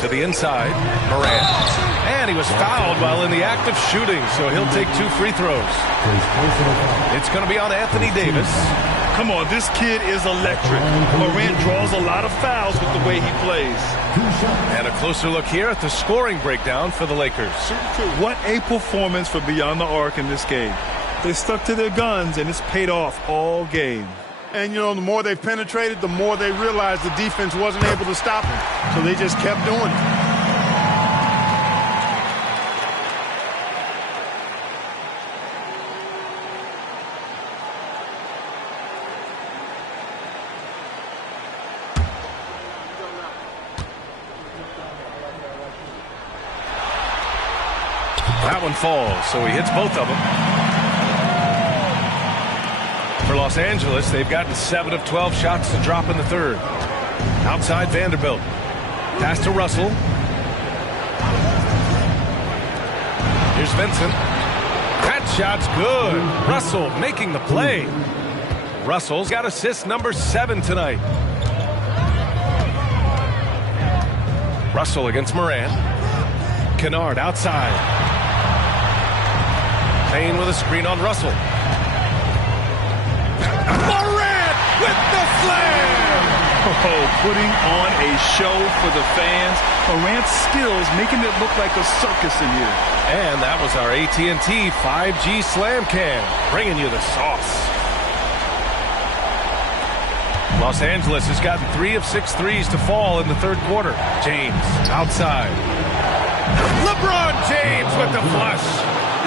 To the inside, Morant. And he was fouled while in the act of shooting, so he'll take 2 free throws. It's going to be on Anthony Davis. Come on, this kid is electric. Morant draws a lot of fouls with the way he plays. And a closer look here at the scoring breakdown for the Lakers. What a performance for Beyond the Arc in this game. They stuck to their guns, and it's paid off all game. And, you know, the more they penetrated, the more they realized the defense wasn't able to stop them. So they just kept doing it. That one falls, so he hits both of them. For Los Angeles, they've gotten 7 of 12 shots to drop in the third. Outside Vanderbilt. Pass to Russell. Here's Vincent. That shot's good. Russell making the play. Russell's got assist number 7 tonight. Russell against Morant. Kennard outside. Payne with a screen on Russell. Morant with the slam! Oh, putting on a show for the fans. Morant's skills making it look like a circus in here. And that was our AT&T 5G Slam Cam, bringing you the sauce. Los Angeles has gotten 3 of 6 threes to fall in the third quarter. James outside. LeBron James with the flush.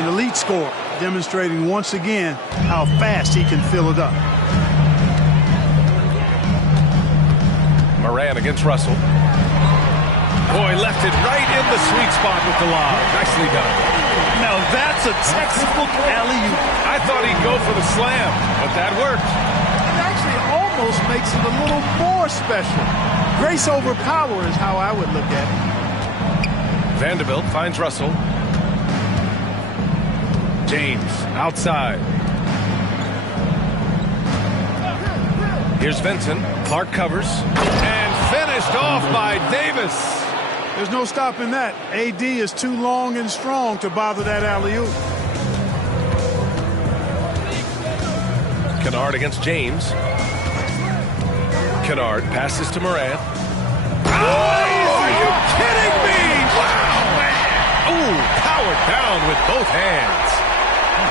An elite scorer, demonstrating once again how fast he can fill it up. Morant against Russell. Boy, left it right in the sweet spot with the lob. Nicely done. Now that's a textbook alley-oop. I thought he'd go for the slam, but that worked. It actually almost makes it a little more special. Grace over power is how I would look at it. Vanderbilt finds Russell. James outside. Here's Vincent. Clark covers. And finished off by Davis. There's no stopping that. AD is too long and strong to bother that alley-oop. Kennard against James. Kennard passes to Morant. Oh, are you kidding me? Wow. Ooh, powered down with both hands.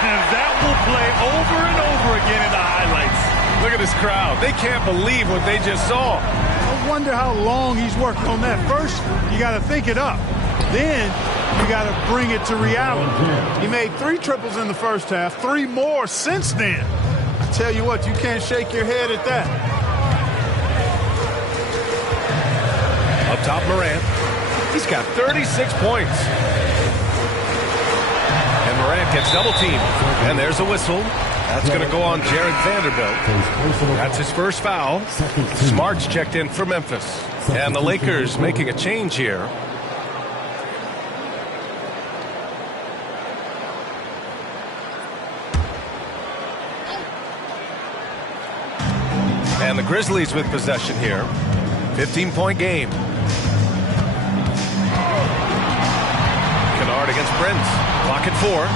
And that will play over and over again in the highlights. Look at this crowd. They can't believe what they just saw. I wonder how long he's worked on that. First, you got to think it up. Then, you got to bring it to reality. He made 3 triples in the first half, 3 more since then. I tell you what, you can't shake your head at that. Up top, Morant. He's got 36 points. And Morant gets double teamed. And there's a whistle. That's going to go on Jared Vanderbilt. That's his first foul. Smart's checked in for Memphis. And the Lakers making a change here. And the Grizzlies with possession here. 15-point game. Kennard against Prince. Clock at 4.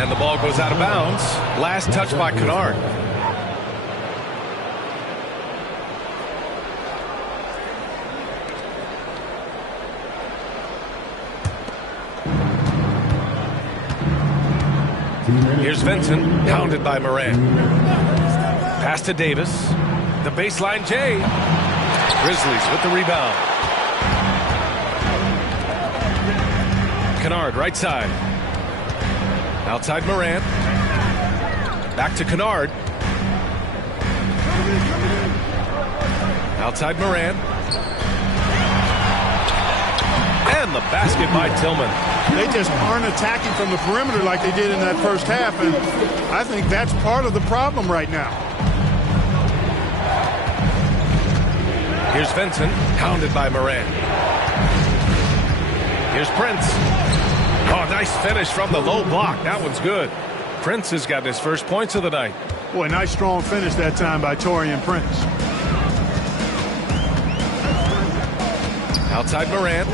And the ball goes out of bounds. Last touch by Kennard. Here's Vincent, pounded by Morant. Pass to Davis. The baseline J. Grizzlies with the rebound. Kennard, right side. Outside Morant. Back to Kennard. Outside Morant. And the basket by Tillman. They just aren't attacking from the perimeter like they did in that first half, and I think that's part of the problem right now. Here's Vincent, pounded by Morant. Here's Prince. Oh, nice finish from the low block. That one's good. Prince has gotten his first points of the night. Boy, nice strong finish that time by Taurean Prince. Outside Morant.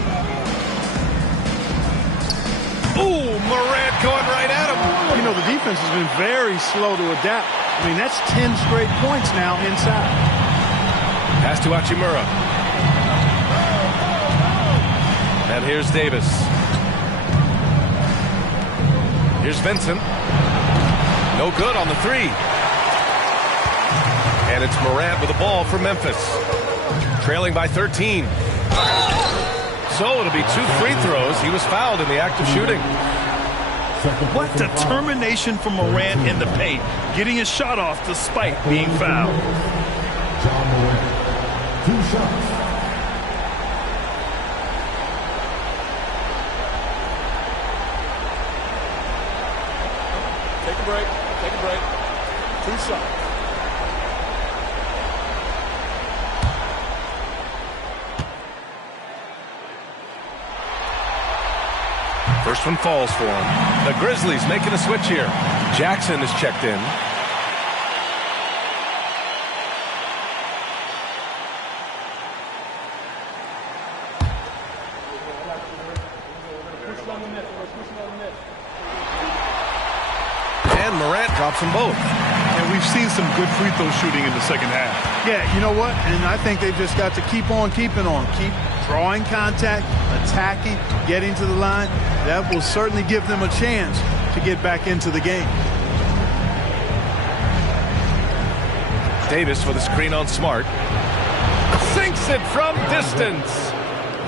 Ooh, Morant going right at him. You know, the defense has been very slow to adapt. I mean, that's 10 straight points now inside. Pass to Hachimura. And here's Davis. Here's Vincent. No good on the 3. And it's Morant with the ball for Memphis. Trailing by 13. So it'll be 2 free throws. He was fouled in the act of shooting. What determination from Morant in the paint, getting his shot off despite being fouled. John Morant, 2 shots. Take a break. Take a break. 2 shots. First one falls for him. The Grizzlies making a switch here. Jackson is checked in. And Morant drops them both. And we've seen some good free throw shooting in the second half. Yeah, you know what? And I think they've just got to keep on keeping on. Keep drawing contact, attacking, getting to the line. That will certainly give them a chance to get back into the game. Davis with a screen on Smart. Sinks it from distance.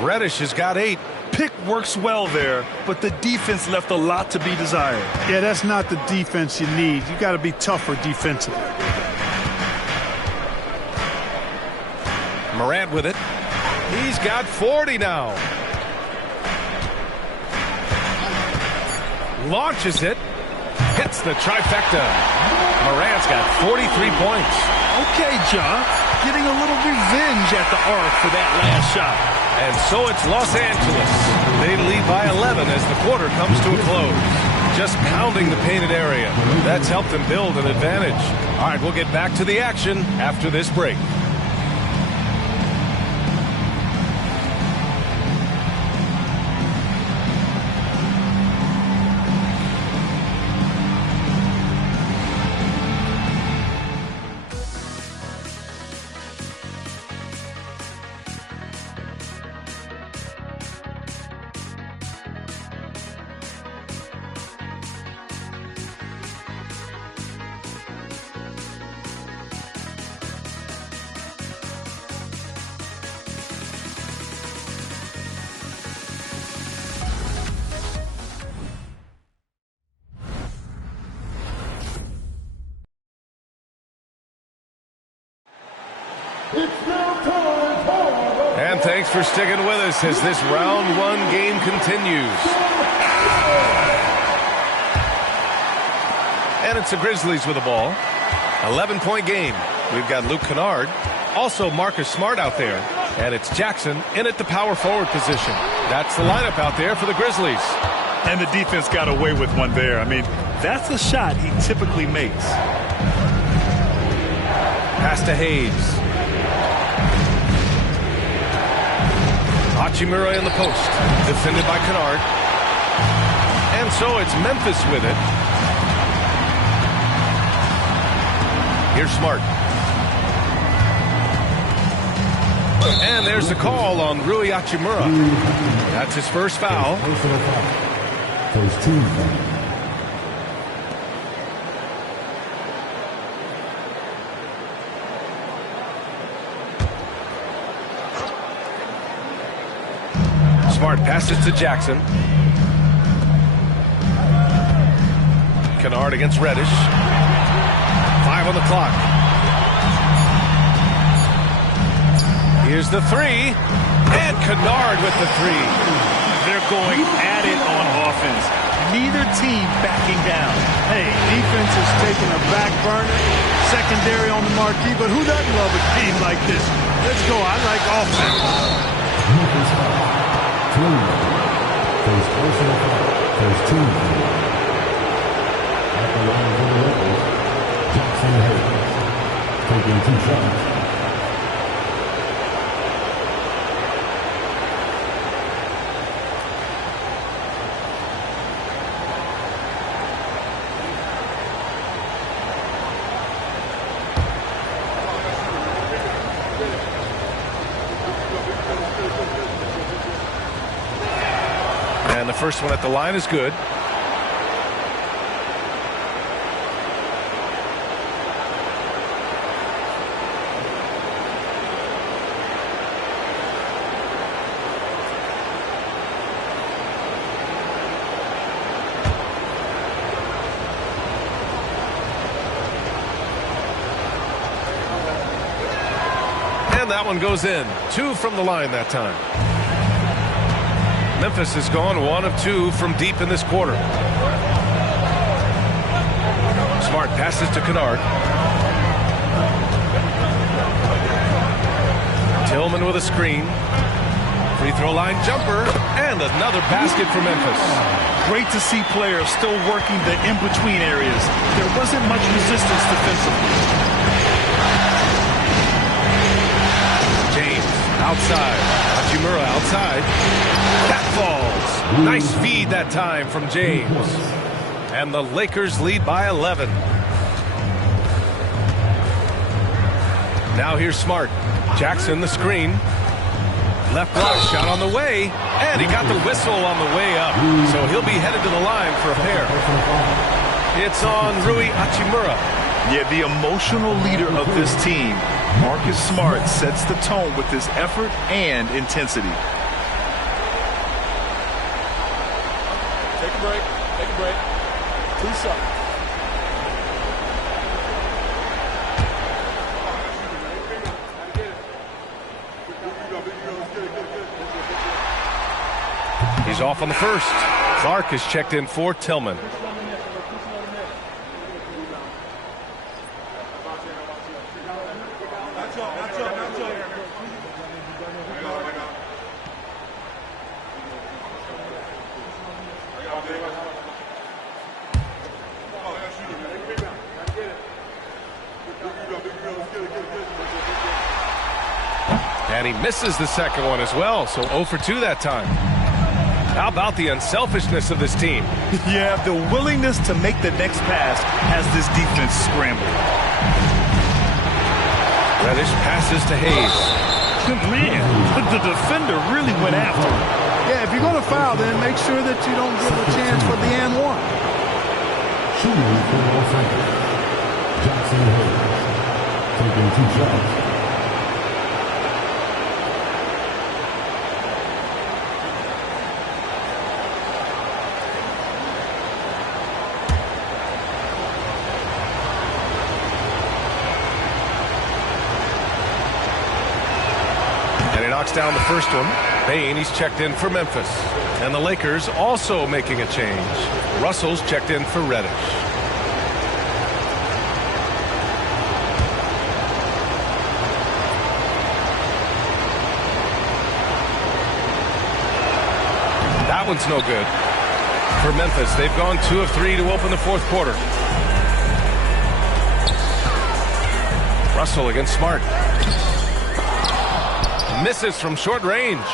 Reddish has got 8. Pick works well there, but the defense left a lot to be desired. Yeah, that's not the defense you need. You got to be tougher defensively. Morant with it. He's got 40 now. Launches it. Hits the trifecta. Morant's got 43 points. Okay, John. Getting a little revenge at the arc for that last shot. And so it's Los Angeles. They lead by 11 as the quarter comes to a close. just pounding the painted area. That's helped them build an advantage. All right, we'll get back to the action after this break. And thanks for sticking with us as this round one game continues. And it's the Grizzlies with the ball. 11-point game. We've got Luke Kennard, also Marcus Smart out there, and it's Jackson in at the power forward position. That's the lineup out there for the Grizzlies. And the defense got away with one there. I mean, that's a shot he typically makes. Pass to Hayes. Hachimura in the post, defended by Kennard. And so it's Memphis with it. Here's Smart. And there's the call on Rui Hachimura. That's his first foul. First team foul. Smart passes to Jackson. Kennard against Reddish. 5 on the clock. Here's the three. And Kennard with the three. They're going at it on offense. Neither team backing down. Hey, defense is taking a back burner. Secondary on the marquee, but who doesn't love a game like this? Let's go. I like offense. First personal foul. First team foul. At the line for the Lakers, Jackson Hayes taking 2 shots. And the first one at the line is good. And that one goes in. 2 from the line that time. Memphis has gone 1 of 2 from deep in this quarter. Smart passes to Kennard. Tillman with a screen. Free throw line jumper. And another basket for Memphis. Great to see players still working the in-between areas. There wasn't much resistance defensively. James outside. Hachimura outside. That falls. Nice feed that time from James. And the Lakers lead by 11. Now here's Smart. Jackson the screen. Left block shot on the way. And he got the whistle on the way up. So he'll be headed to the line for a pair. It's on Rui Hachimura. Yeah, the emotional leader of this team, Marcus Smart, sets the tone with his effort and intensity. Take a break. Take a break. 2 shots. He's off on the first. Clark is checked in for Tillman. And he misses the second one as well, so 0 for 2 that time. How about the unselfishness of this team? Yeah, the willingness to make the next pass has this defense scrambled. Reddish passes to Hayes. Man, the defender really went after him. Yeah, if you're going to foul, then make sure that you don't give a chance for the and one. Shooting for Los Angeles, Jackson Hayes, taking 2 shots. Down the first one. Bain, he's checked in for Memphis. And the Lakers also making a change. Russell's checked in for Reddish. That one's no good. For Memphis, they've gone 2 of 3 to open the fourth quarter. Russell against Smart. Misses from short range.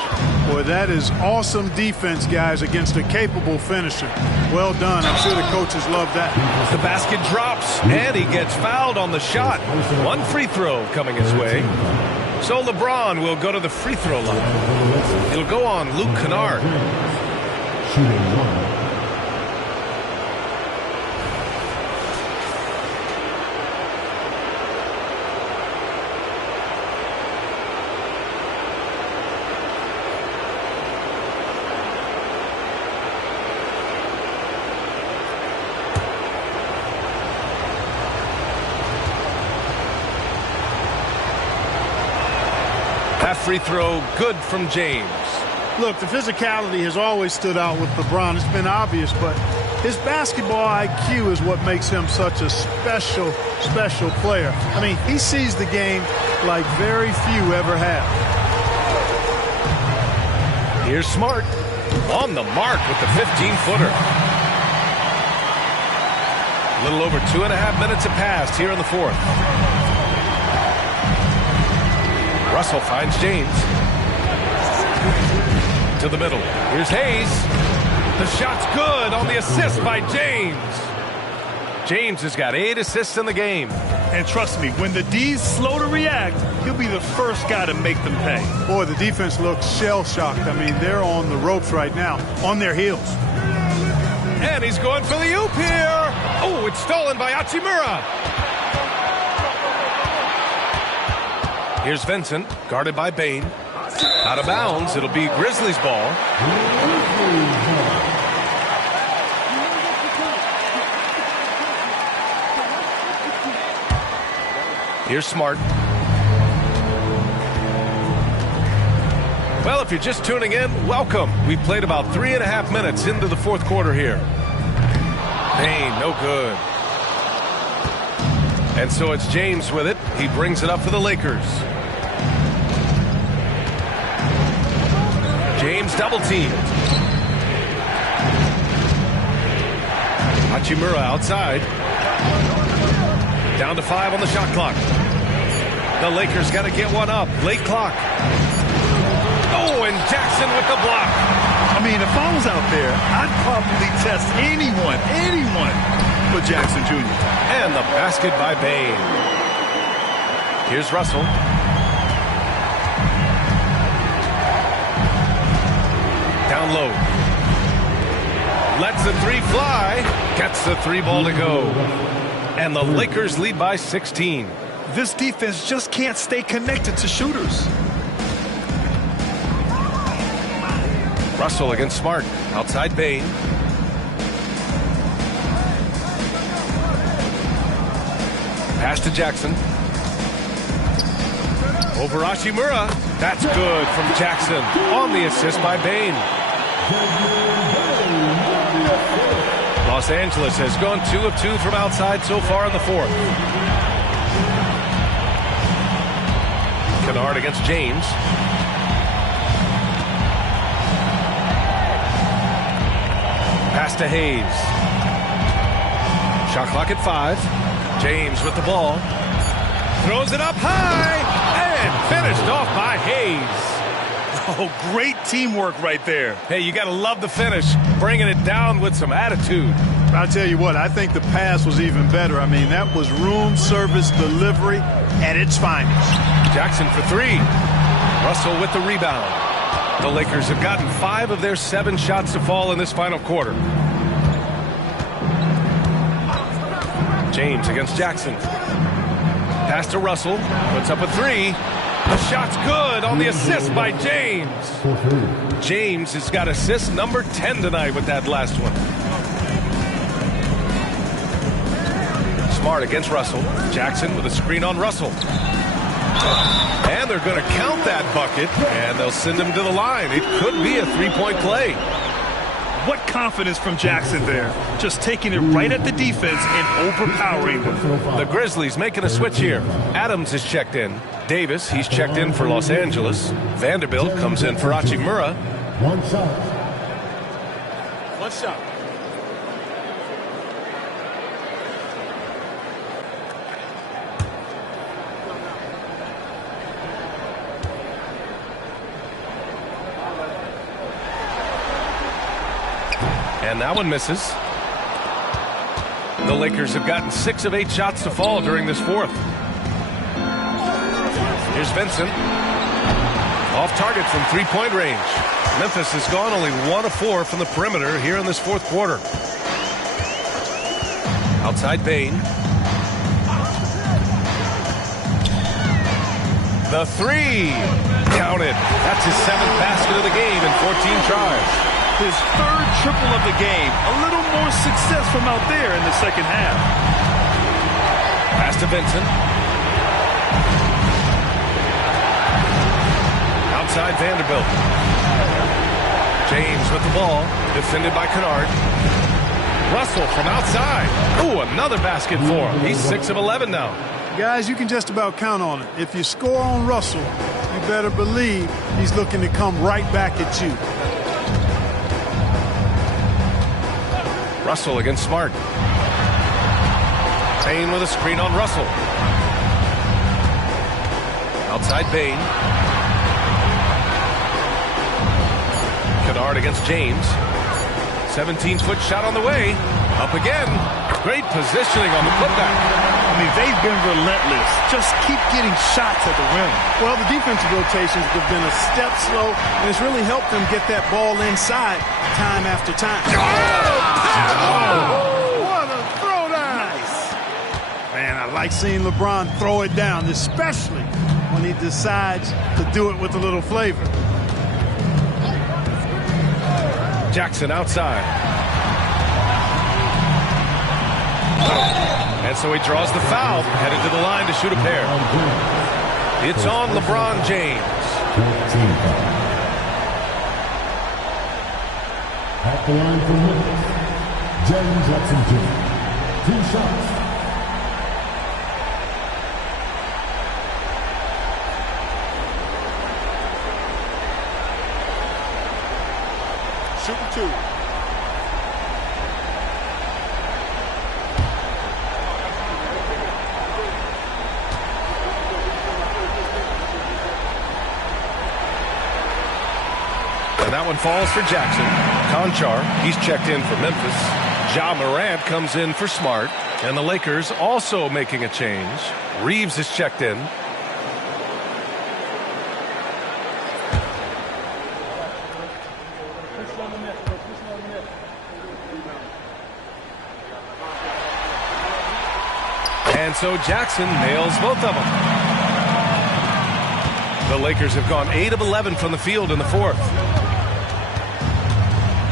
Boy, that is awesome defense, guys, against a capable finisher. Well done. I'm sure the coaches love that. The basket drops, and he gets fouled on the shot. 1 free throw coming his way. So LeBron will go to the free throw line. It'll go on Luke Kennard. Shooting 1. Free throw good from James. Look, the physicality has always stood out with LeBron. It's been obvious, but his basketball IQ is what makes him such a special player. I mean, he sees the game like very few ever have. Here's Smart on the mark with the 15-footer. A little over 2.5 minutes have passed here in the fourth. Russell finds James. To the middle. Here's Hayes. The shot's good on the assist by James. James has got 8 assists in the game. And trust me, when the D's slow to react, he'll be the first guy to make them pay. Boy, the defense looks shell-shocked. I mean, they're on the ropes right now, on their heels. And he's going for the oop here. Oh, it's stolen by Hachimura. Here's Vincent, guarded by Bain. Out of bounds, it'll be Grizzlies ball. Here's Smart. Well, if you're just tuning in, welcome. We played about 3.5 minutes into the fourth quarter here. Bain, no good. And so it's James with it. He brings it up for the Lakers. James double teamed. Hachimura outside. Down to 5 on the shot clock. The Lakers got to get one up. Late clock. Oh, and Jackson with the block. I mean, if I was out there, I'd probably test anyone but Jackson Jr. And the basket by Bain. Here's Russell. Down low. Lets the 3 fly. Gets the 3 ball to go. And the Lakers lead by 16. This defense just can't stay connected to shooters. Russell against Smart. Outside Bain. Pass to Jackson. Over Hachimura. That's good from Jackson. On the assist by Bain. Los Angeles has gone 2 of 2 from outside so far in the fourth. Kennard against James. Pass to Hayes. Shot clock at 5. James with the ball. Throws it up high. And finished off by Hayes. Oh, great teamwork right there. Hey, you got to love the finish. Bringing it down with some attitude. I'll tell you what, I think the pass was even better. I mean, that was room service delivery at its finest. Jackson for three. Russell with the rebound. The Lakers have gotten 5 of their 7 shots to fall in this final quarter. James against Jackson. Pass to Russell. Puts up a 3. The shot's good on the assist by James. James has got assist number 10 tonight with that last one. Smart against Russell. Jackson with a screen on Russell. And they're going to count that bucket, and they'll send him to the line. It could be a 3-point play. What confidence from Jackson there. Just taking it right at the defense and overpowering them. The Grizzlies making a switch here. Adams is checked in. Davis, he's checked in for Los Angeles. Vanderbilt comes in for Hachimura. One shot. One shot. And that one misses. The Lakers have gotten 6 of 8 shots to fall during this fourth. Here's Vincent. Off target from 3-point range. Memphis has gone only 1 of 4 from the perimeter here in this fourth quarter. Outside Bain. The 3. Counted. That's his 7th basket of the game in 14 tries. His 3rd triple of the game. A little more success from out there in the second half. Pass to Vincent. Outside Vanderbilt. James with the ball. Defended by Kennard. Russell from outside. Ooh, another basket for him. He's 6 of 11 now. Guys, you can just about count on it. If you score on Russell, you better believe he's looking to come right back at you. Russell against Smart. Bain with a screen on Russell. Outside Bain. Kennard against James. 17-foot shot on the way. Up again. Great positioning on the putback. I mean, they've been relentless. Just keep getting shots at the rim. Well, the defensive rotations have been a step slow, and it's really helped them get that ball inside time after time. Oh, what a throwdown. Nice. Man, I like seeing LeBron throw it down, especially when he decides to do it with a little flavor. Jackson outside. And so he draws the foul, headed to the line to shoot a pair. It's on LeBron James. At the line for Memphis, James Jackson Jr. 2 shots. Shooting 2. And that one falls for Jackson. Conchar, he's checked in for Memphis. Ja Morant comes in for Smart. And the Lakers also making a change. Reeves is checked in. And so Jackson nails both of them. The Lakers have gone 8 of 11 from the field in the fourth.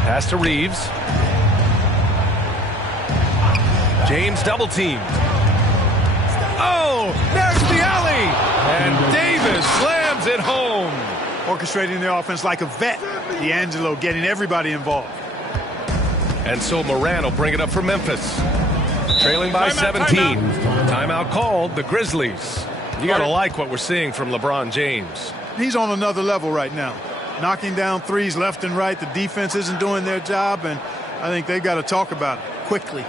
Pass to Reeves. James double teamed. Oh, there's the alley. And Davis slams it home. Orchestrating the offense like a vet. D'Angelo getting everybody involved. And so Moran will bring it up for Memphis. Trailing by 17. Timeout called, the Grizzlies. You got to like what we're seeing from LeBron James. He's on another level right now. Knocking down threes left and right. The defense isn't doing their job, and I think they've got to talk about it quickly.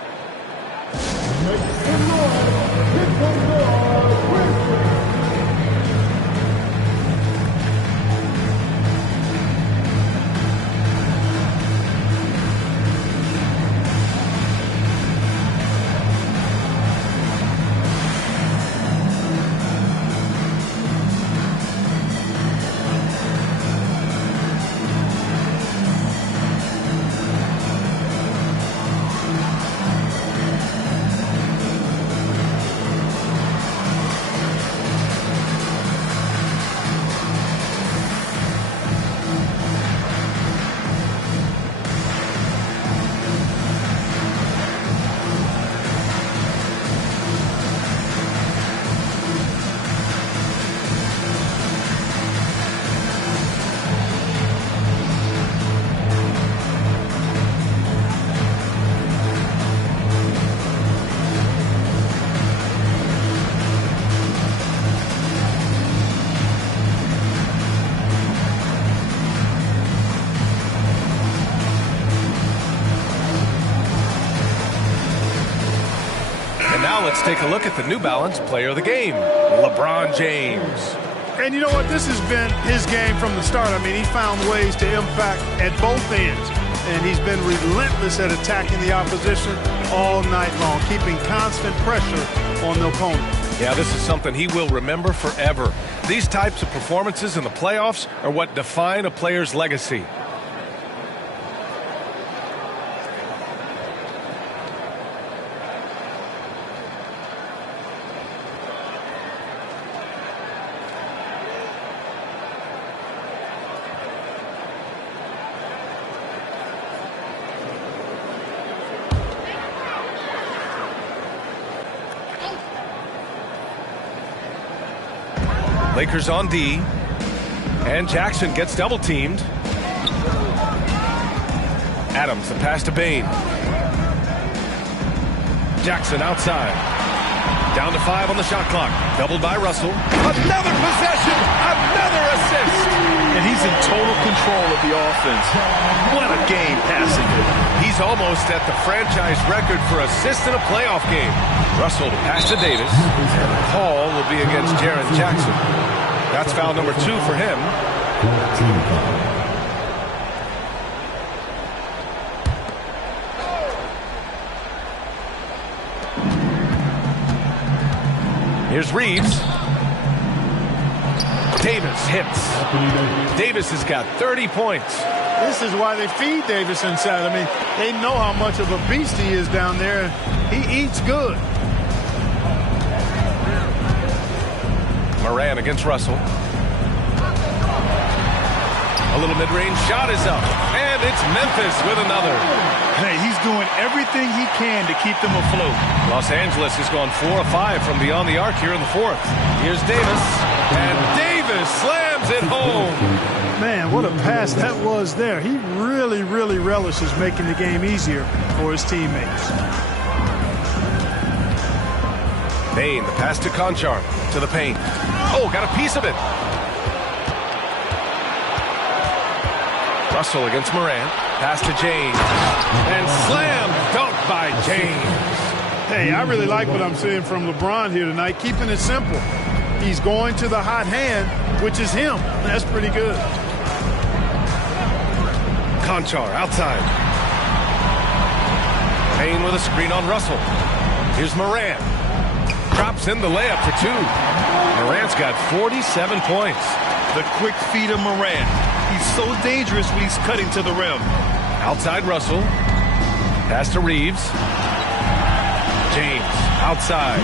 let's take a look at the New Balance Player of the Game, LeBron James. And you know what? This has been his game from the start. I mean, he found ways to impact at both ends. And he's been relentless at attacking the opposition all night long, keeping constant pressure on the opponent. Yeah, this is something he will remember forever. These types of performances in the playoffs are what define a player's legacy. Lakers on D, and Jackson gets double teamed. Adams, the pass to Bane. Jackson outside. Down to 5 on the shot clock. Doubled by Russell. Another possession, another assist. And he's in total control of the offense. What a game passing. He's almost at the franchise record for assists in a playoff game. Russell to pass to Davis. And the call will be against Jaren Jackson. That's foul number 2 for him. Here's Reeves. Davis hits. Davis has got 30 points. This is why they feed Davis inside. I mean, they know how much of a beast he is down there. He eats good. Moran against Russell. A little mid-range shot is up. And it's Memphis with another. Hey, he's doing everything he can to keep them afloat. Los Angeles has gone 4 of 5 from beyond the arc here in the 4th. Here's Davis. And Davis slams it home. Man, what a pass that was there. He really, really relishes making the game easier for his teammates. Bane, the pass to Conchar, to the paint. Oh, got a piece of it. Russell against Moran. Pass to James. And slam dunk by James. Hey, I really like what I'm seeing from LeBron here tonight, keeping it simple. He's going to the hot hand, which is him. That's pretty good. Conchar outside. Payne with a screen on Russell. Here's Moran. Drops in the layup for 2. Morant's got 47 points. The quick feed of Moran. He's so dangerous when he's cutting to the rim. Outside Russell. Pass to Reeves. James outside.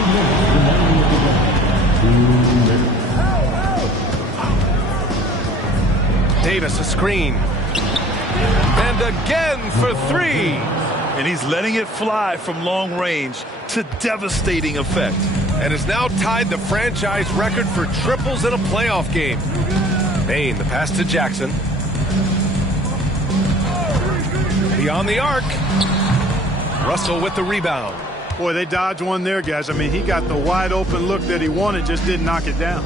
Davis a screen. And again for 3. And he's letting it fly from long range to devastating effect. And has now tied the franchise record for triples in a playoff game. Bane, the pass to Jackson. Beyond the arc. Russell with the rebound. Boy, they dodged one there, guys. I mean, he got the wide open look that he wanted, just didn't knock it down.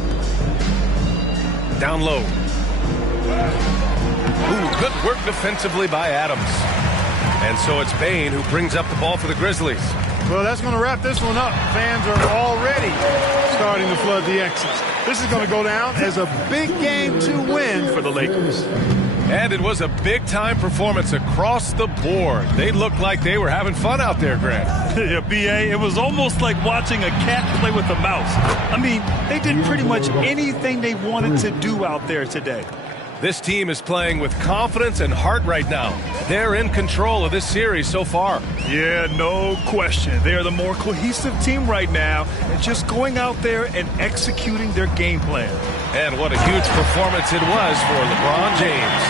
Down low. Ooh, good work defensively by Adams. And so it's Bane who brings up the ball for the Grizzlies. Well, that's going to wrap this one up. Fans are already starting to flood the exits. This is going to go down as a big game to win for the Lakers. And it was a big-time performance across the board. They looked like they were having fun out there, Grant. Yeah, B.A., it was almost like watching a cat play with a mouse. I mean, they did pretty much anything they wanted to do out there today. This team is playing with confidence and heart right now. They're in control of this series so far. Yeah, no question. They're the more cohesive team right now and just going out there and executing their game plan. And what a huge performance it was for LeBron James.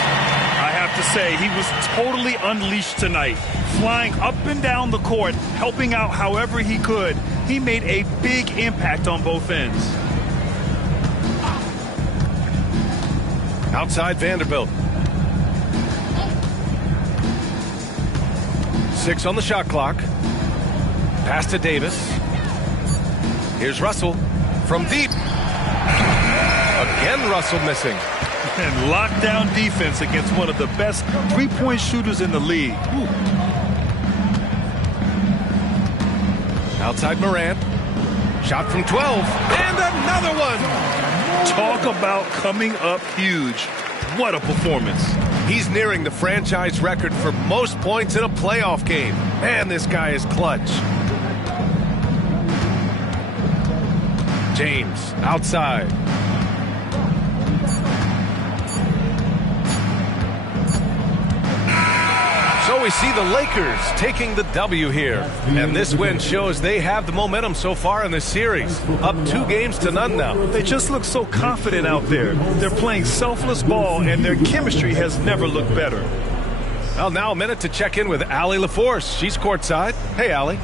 I have to say, he was totally unleashed tonight. Flying up and down the court, helping out however he could. He made a big impact on both ends. Outside Vanderbilt. 6 on the shot clock. Pass to Davis. Here's Russell from deep. Again, Russell missing. And lockdown defense against one of the best three-point shooters in the league. Outside Moran. Shot from 12, and another one. Talk about coming up huge. What a performance. He's nearing the franchise record for most points in a playoff game. Man, this guy is clutch. James, outside. So we see the Lakers taking the W here. And this win shows they have the momentum so far in this series. Up 2-0 now. They just look so confident out there. They're playing selfless ball, and their chemistry has never looked better. Well, now a minute to check in with Allie LaForce. She's courtside. Hey, Allie.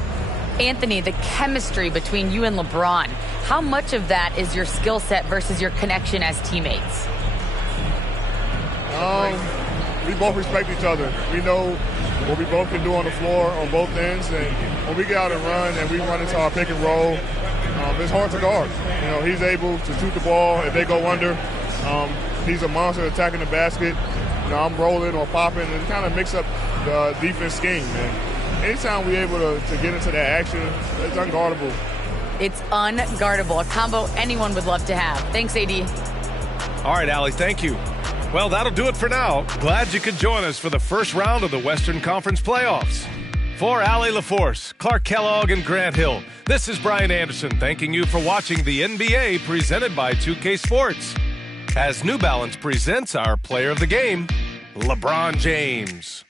Anthony, the chemistry between you and LeBron, how much of that is your skill set versus your connection as teammates? We both respect each other. We know what we both can do on the floor on both ends, and when we get out and run and we run into our pick and roll, it's hard to guard. You know, he's able to shoot the ball if they go under. He's a monster attacking the basket. You know, I'm rolling or popping and kind of mix up the defense scheme. And anytime we're able to get into that action, it's unguardable. It's unguardable, a combo anyone would love to have. Thanks, AD. All right, Allie, thank you. Well, that'll do it for now. Glad you could join us for the first round of the Western Conference playoffs. For Allie LaForce, Clark Kellogg, and Grant Hill, this is Brian Anderson thanking you for watching the NBA presented by 2K Sports. As New Balance presents our player of the game, LeBron James.